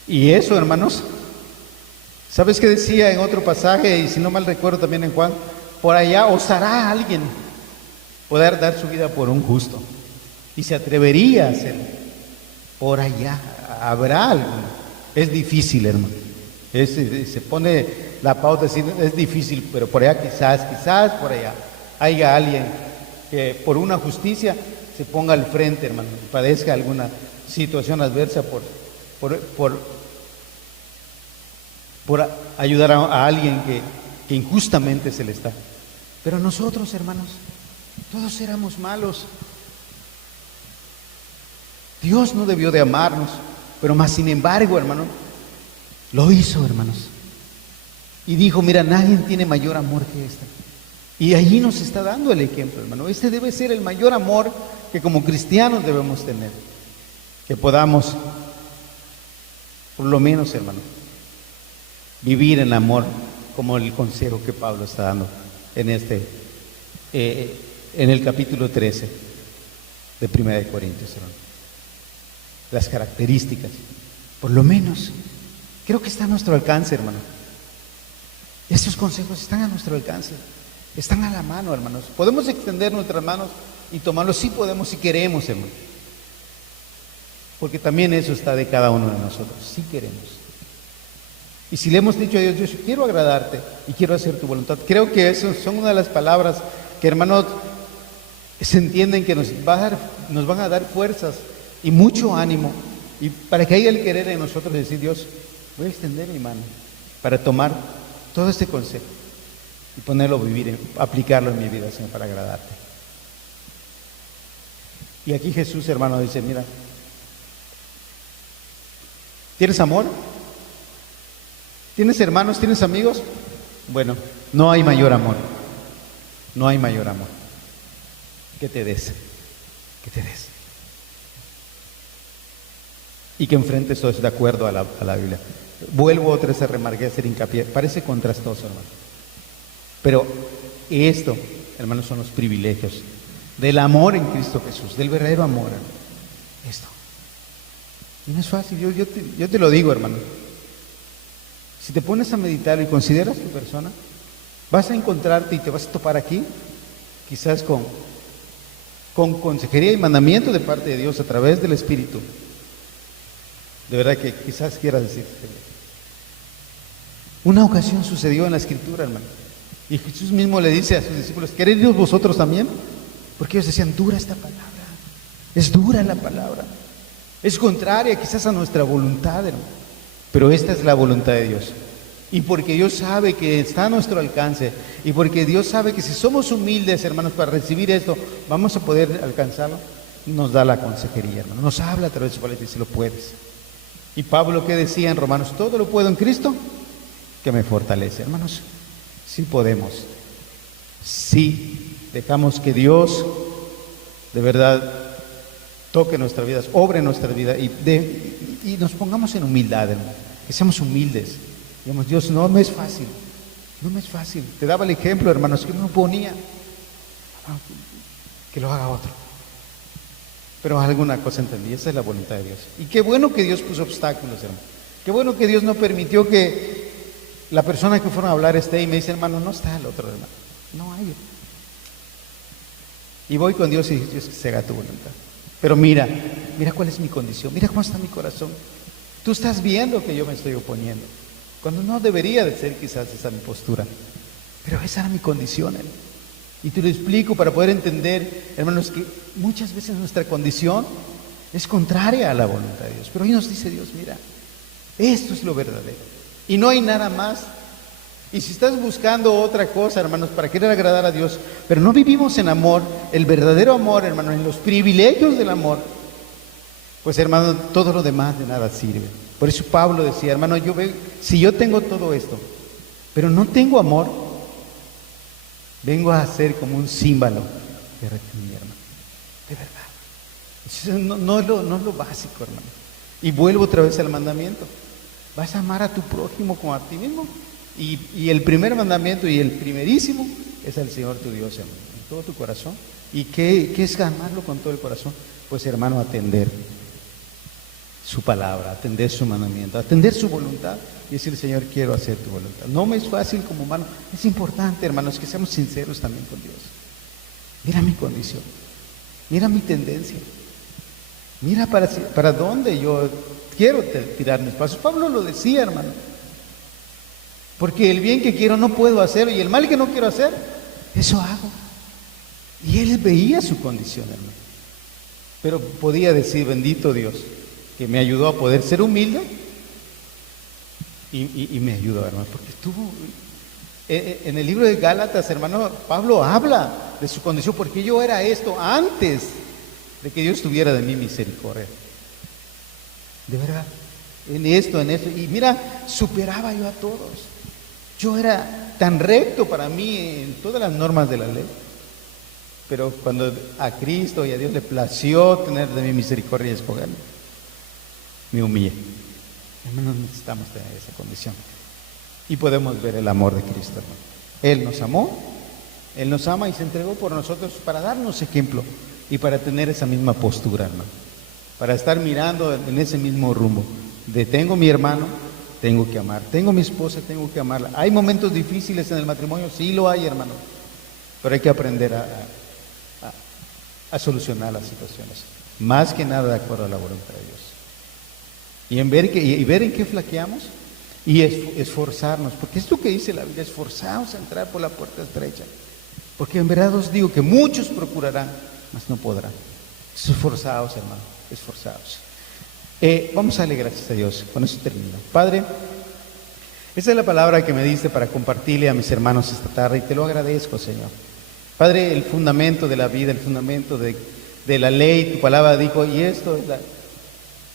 Y eso, hermanos, ¿Sabes qué decía en otro pasaje? Y si no mal recuerdo también en Juan, por allá osará alguien poder dar su vida por un justo. Y se atrevería a hacerlo. Por allá habrá alguno. Es difícil, hermano. Se pone la pauta de decir, es difícil, pero por allá quizás por allá haya alguien que por una justicia se ponga al frente, hermano, y padezca alguna situación adversa por ayudar a alguien que injustamente se le está. Pero nosotros, hermanos, todos éramos malos. Dios no debió de amarnos, pero más sin embargo, hermano, lo hizo, hermanos. Y dijo, mira, nadie tiene mayor amor que este. Y allí nos está dando el ejemplo, hermano. Este debe ser el mayor amor que como cristianos debemos tener. Que podamos, por lo menos, hermano, vivir en amor, como el consejo que Pablo está dando en el capítulo 13 de 1 de Corintios, hermano. Las características, por lo menos, creo que está a nuestro alcance, hermano. Estos consejos están a nuestro alcance, están a la mano, hermanos. Podemos extender nuestras manos y tomarlos, sí podemos, si queremos, hermano. Porque también eso está de cada uno de nosotros, si queremos. Y si le hemos dicho a Dios, Dios, quiero agradarte y quiero hacer tu voluntad, creo que esas son una de las palabras que, hermanos, se entienden que nos van a dar fuerzas y mucho ánimo, y para que haya el querer en nosotros de decir, Dios, voy a extender mi mano para tomar todo este consejo y ponerlo a vivir, aplicarlo en mi vida, Señor, para agradarte. Y aquí Jesús, hermano, dice, mira, ¿tienes amor? ¿Tienes hermanos? ¿Tienes amigos? Bueno, no hay mayor amor. No hay mayor amor. Que te des. Y que enfrentes todo eso de acuerdo a la Biblia. Vuelvo otra vez a remarcar, a hacer hincapié. Parece contrastoso, hermano. Pero esto, hermanos, son los privilegios del amor en Cristo Jesús, del verdadero amor, hermano. Esto. Y no es fácil, yo te lo digo, hermano. Si te pones a meditar y consideras tu persona, vas a encontrarte y te vas a topar aquí, quizás con consejería y mandamiento de parte de Dios a través del Espíritu. De verdad que quizás quieras decir. Una ocasión sucedió en la Escritura, hermano. Y Jesús mismo le dice a sus discípulos, ¿queréis vosotros también? Porque ellos decían, dura esta palabra. Es dura la palabra. Es contraria quizás a nuestra voluntad, hermano. Pero esta es la voluntad de Dios. Y porque Dios sabe que está a nuestro alcance, y porque Dios sabe que si somos humildes, hermanos, para recibir esto, vamos a poder alcanzarlo, nos da la consejería, hermano. Nos habla a través de su palabra y dice, lo puedes. Y Pablo, ¿qué decía en Romanos? Todo lo puedo en Cristo que me fortalece. Hermanos, sí podemos. Sí dejamos que Dios de verdad toque nuestras vidas, obre nuestras vidas y nos pongamos en humildad, hermano. Que seamos humildes. Digamos, Dios, no me es fácil. No me es fácil. Te daba el ejemplo, hermanos, que uno ponía que lo haga otro. Pero alguna cosa entendí, esa es la voluntad de Dios. Y qué bueno que Dios puso obstáculos, hermano. Qué bueno que Dios no permitió que la persona que fueron a hablar esté y me dice, hermano, no está el otro, hermano. No hay. Y voy con Dios y Dios, que se haga tu voluntad. Pero mira cuál es mi condición, mira cómo está mi corazón. Tú estás viendo que yo me estoy oponiendo, cuando no debería de ser quizás esa mi postura. Pero esa era mi condición, hermano. Y te lo explico para poder entender, hermanos, que muchas veces nuestra condición es contraria a la voluntad de Dios. Pero hoy nos dice Dios, mira, esto es lo verdadero. Y no hay nada más. Y si estás buscando otra cosa, hermanos, para querer agradar a Dios, pero no vivimos en amor, el verdadero amor, hermanos, en los privilegios del amor, pues, hermano, todo lo demás de nada sirve. Por eso Pablo decía, hermano, yo veo, si yo tengo todo esto, pero no tengo amor, vengo a ser como un címbalo de retener, hermano. De verdad. No es lo básico, hermano. Y vuelvo otra vez al mandamiento. Vas a amar a tu prójimo como a ti mismo. Y el primer mandamiento y el primerísimo es al Señor tu Dios, hermano, en todo tu corazón. ¿Y qué es amarlo con todo el corazón? Pues, hermano, atender su palabra, atender su mandamiento, atender su voluntad y decir, Señor, quiero hacer tu voluntad. No me es fácil como humano, es importante, hermanos, que seamos sinceros también con Dios. Mira mi condición, mira mi tendencia, mira para dónde yo quiero tirar mis pasos. Pablo lo decía, hermano, porque el bien que quiero no puedo hacerlo y el mal que no quiero hacer, eso hago. Y él veía su condición, hermano, pero podía decir, bendito Dios, que me ayudó a poder ser humilde y me ayudó, hermano, porque estuvo en el libro de Gálatas, hermano, Pablo habla de su condición, porque yo era esto antes de que Dios tuviera de mí misericordia. De verdad, en esto, y mira, superaba yo a todos. Yo era tan recto para mí en todas las normas de la ley, pero cuando a Cristo y a Dios le plació tener de mí misericordia y escogerme, me humillé. Hermanos, necesitamos tener esa condición. Y podemos ver el amor de Cristo, hermano. Él nos amó, Él nos ama y se entregó por nosotros para darnos ejemplo y para tener esa misma postura, hermano. Para estar mirando en ese mismo rumbo. De tengo mi hermano, tengo que amar. Tengo mi esposa, tengo que amarla. ¿Hay momentos difíciles en el matrimonio? Sí lo hay, hermano. Pero hay que aprender a solucionar las situaciones. Más que nada de acuerdo a la voluntad de Dios. Y ver en qué flaqueamos y esforzarnos, porque es lo que dice la Biblia, esforzaos a entrar por la puerta estrecha, porque en verdad os digo que muchos procurarán, mas no podrán. Esforzaos, hermano, esforzaos. Vamos a darle gracias a Dios, con eso termino. Padre, esa es la palabra que me diste para compartirle a mis hermanos esta tarde y te lo agradezco, Señor. Padre, el fundamento de la vida, el fundamento de la ley, tu palabra dijo, y esto es la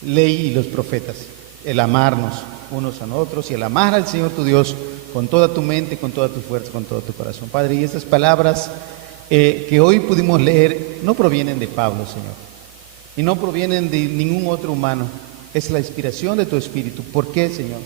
ley y los profetas, el amarnos unos a otros y el amar al Señor tu Dios con toda tu mente, con toda tu fuerza, con todo tu corazón. Padre, y estas palabras que hoy pudimos leer no provienen de Pablo, Señor, y no provienen de ningún otro humano, es la inspiración de tu Espíritu. ¿Por qué, Señor?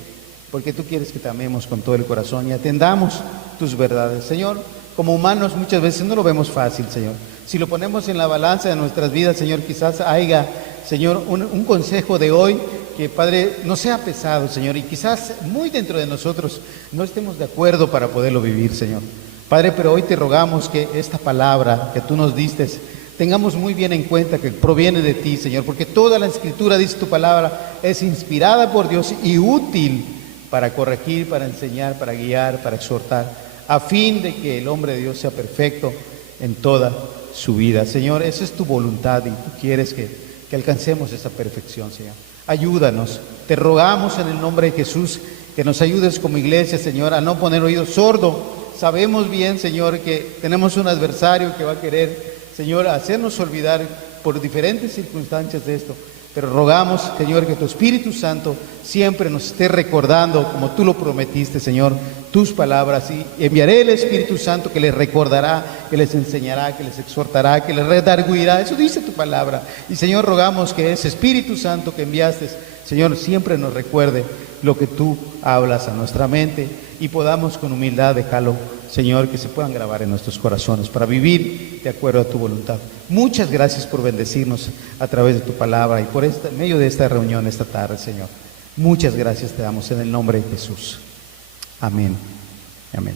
Porque tú quieres que te amemos con todo el corazón y atendamos tus verdades, Señor. Como humanos muchas veces no lo vemos fácil, Señor. Si lo ponemos en la balanza de nuestras vidas, Señor, quizás haya, Señor, un consejo de hoy que, Padre, no sea pesado, Señor, y quizás muy dentro de nosotros no estemos de acuerdo para poderlo vivir, Señor. Padre, pero hoy te rogamos que esta palabra que tú nos diste, tengamos muy bien en cuenta que proviene de ti, Señor, porque toda la Escritura, dice tu palabra, es inspirada por Dios y útil para corregir, para enseñar, para guiar, para exhortar, a fin de que el hombre de Dios sea perfecto en toda su vida. Señor, esa es tu voluntad y tú quieres que alcancemos esa perfección, Señor. Ayúdanos, te rogamos en el nombre de Jesús, que nos ayudes como iglesia, Señor, a no poner oído sordo. Sabemos bien, Señor, que tenemos un adversario que va a querer, Señor, hacernos olvidar por diferentes circunstancias de esto. Pero rogamos, Señor, que tu Espíritu Santo siempre nos esté recordando, como tú lo prometiste, Señor, tus palabras. Y enviaré el Espíritu Santo que les recordará, que les enseñará, que les exhortará, que les redarguirá. Eso dice tu palabra. Y, Señor, rogamos que ese Espíritu Santo que enviaste, Señor, siempre nos recuerde lo que tú hablas a nuestra mente y podamos con humildad dejarlo, Señor, que se puedan grabar en nuestros corazones para vivir de acuerdo a tu voluntad. Muchas gracias por bendecirnos a través de tu palabra y por en medio de esta reunión esta tarde, Señor. Muchas gracias te damos en el nombre de Jesús. Amén. Amén.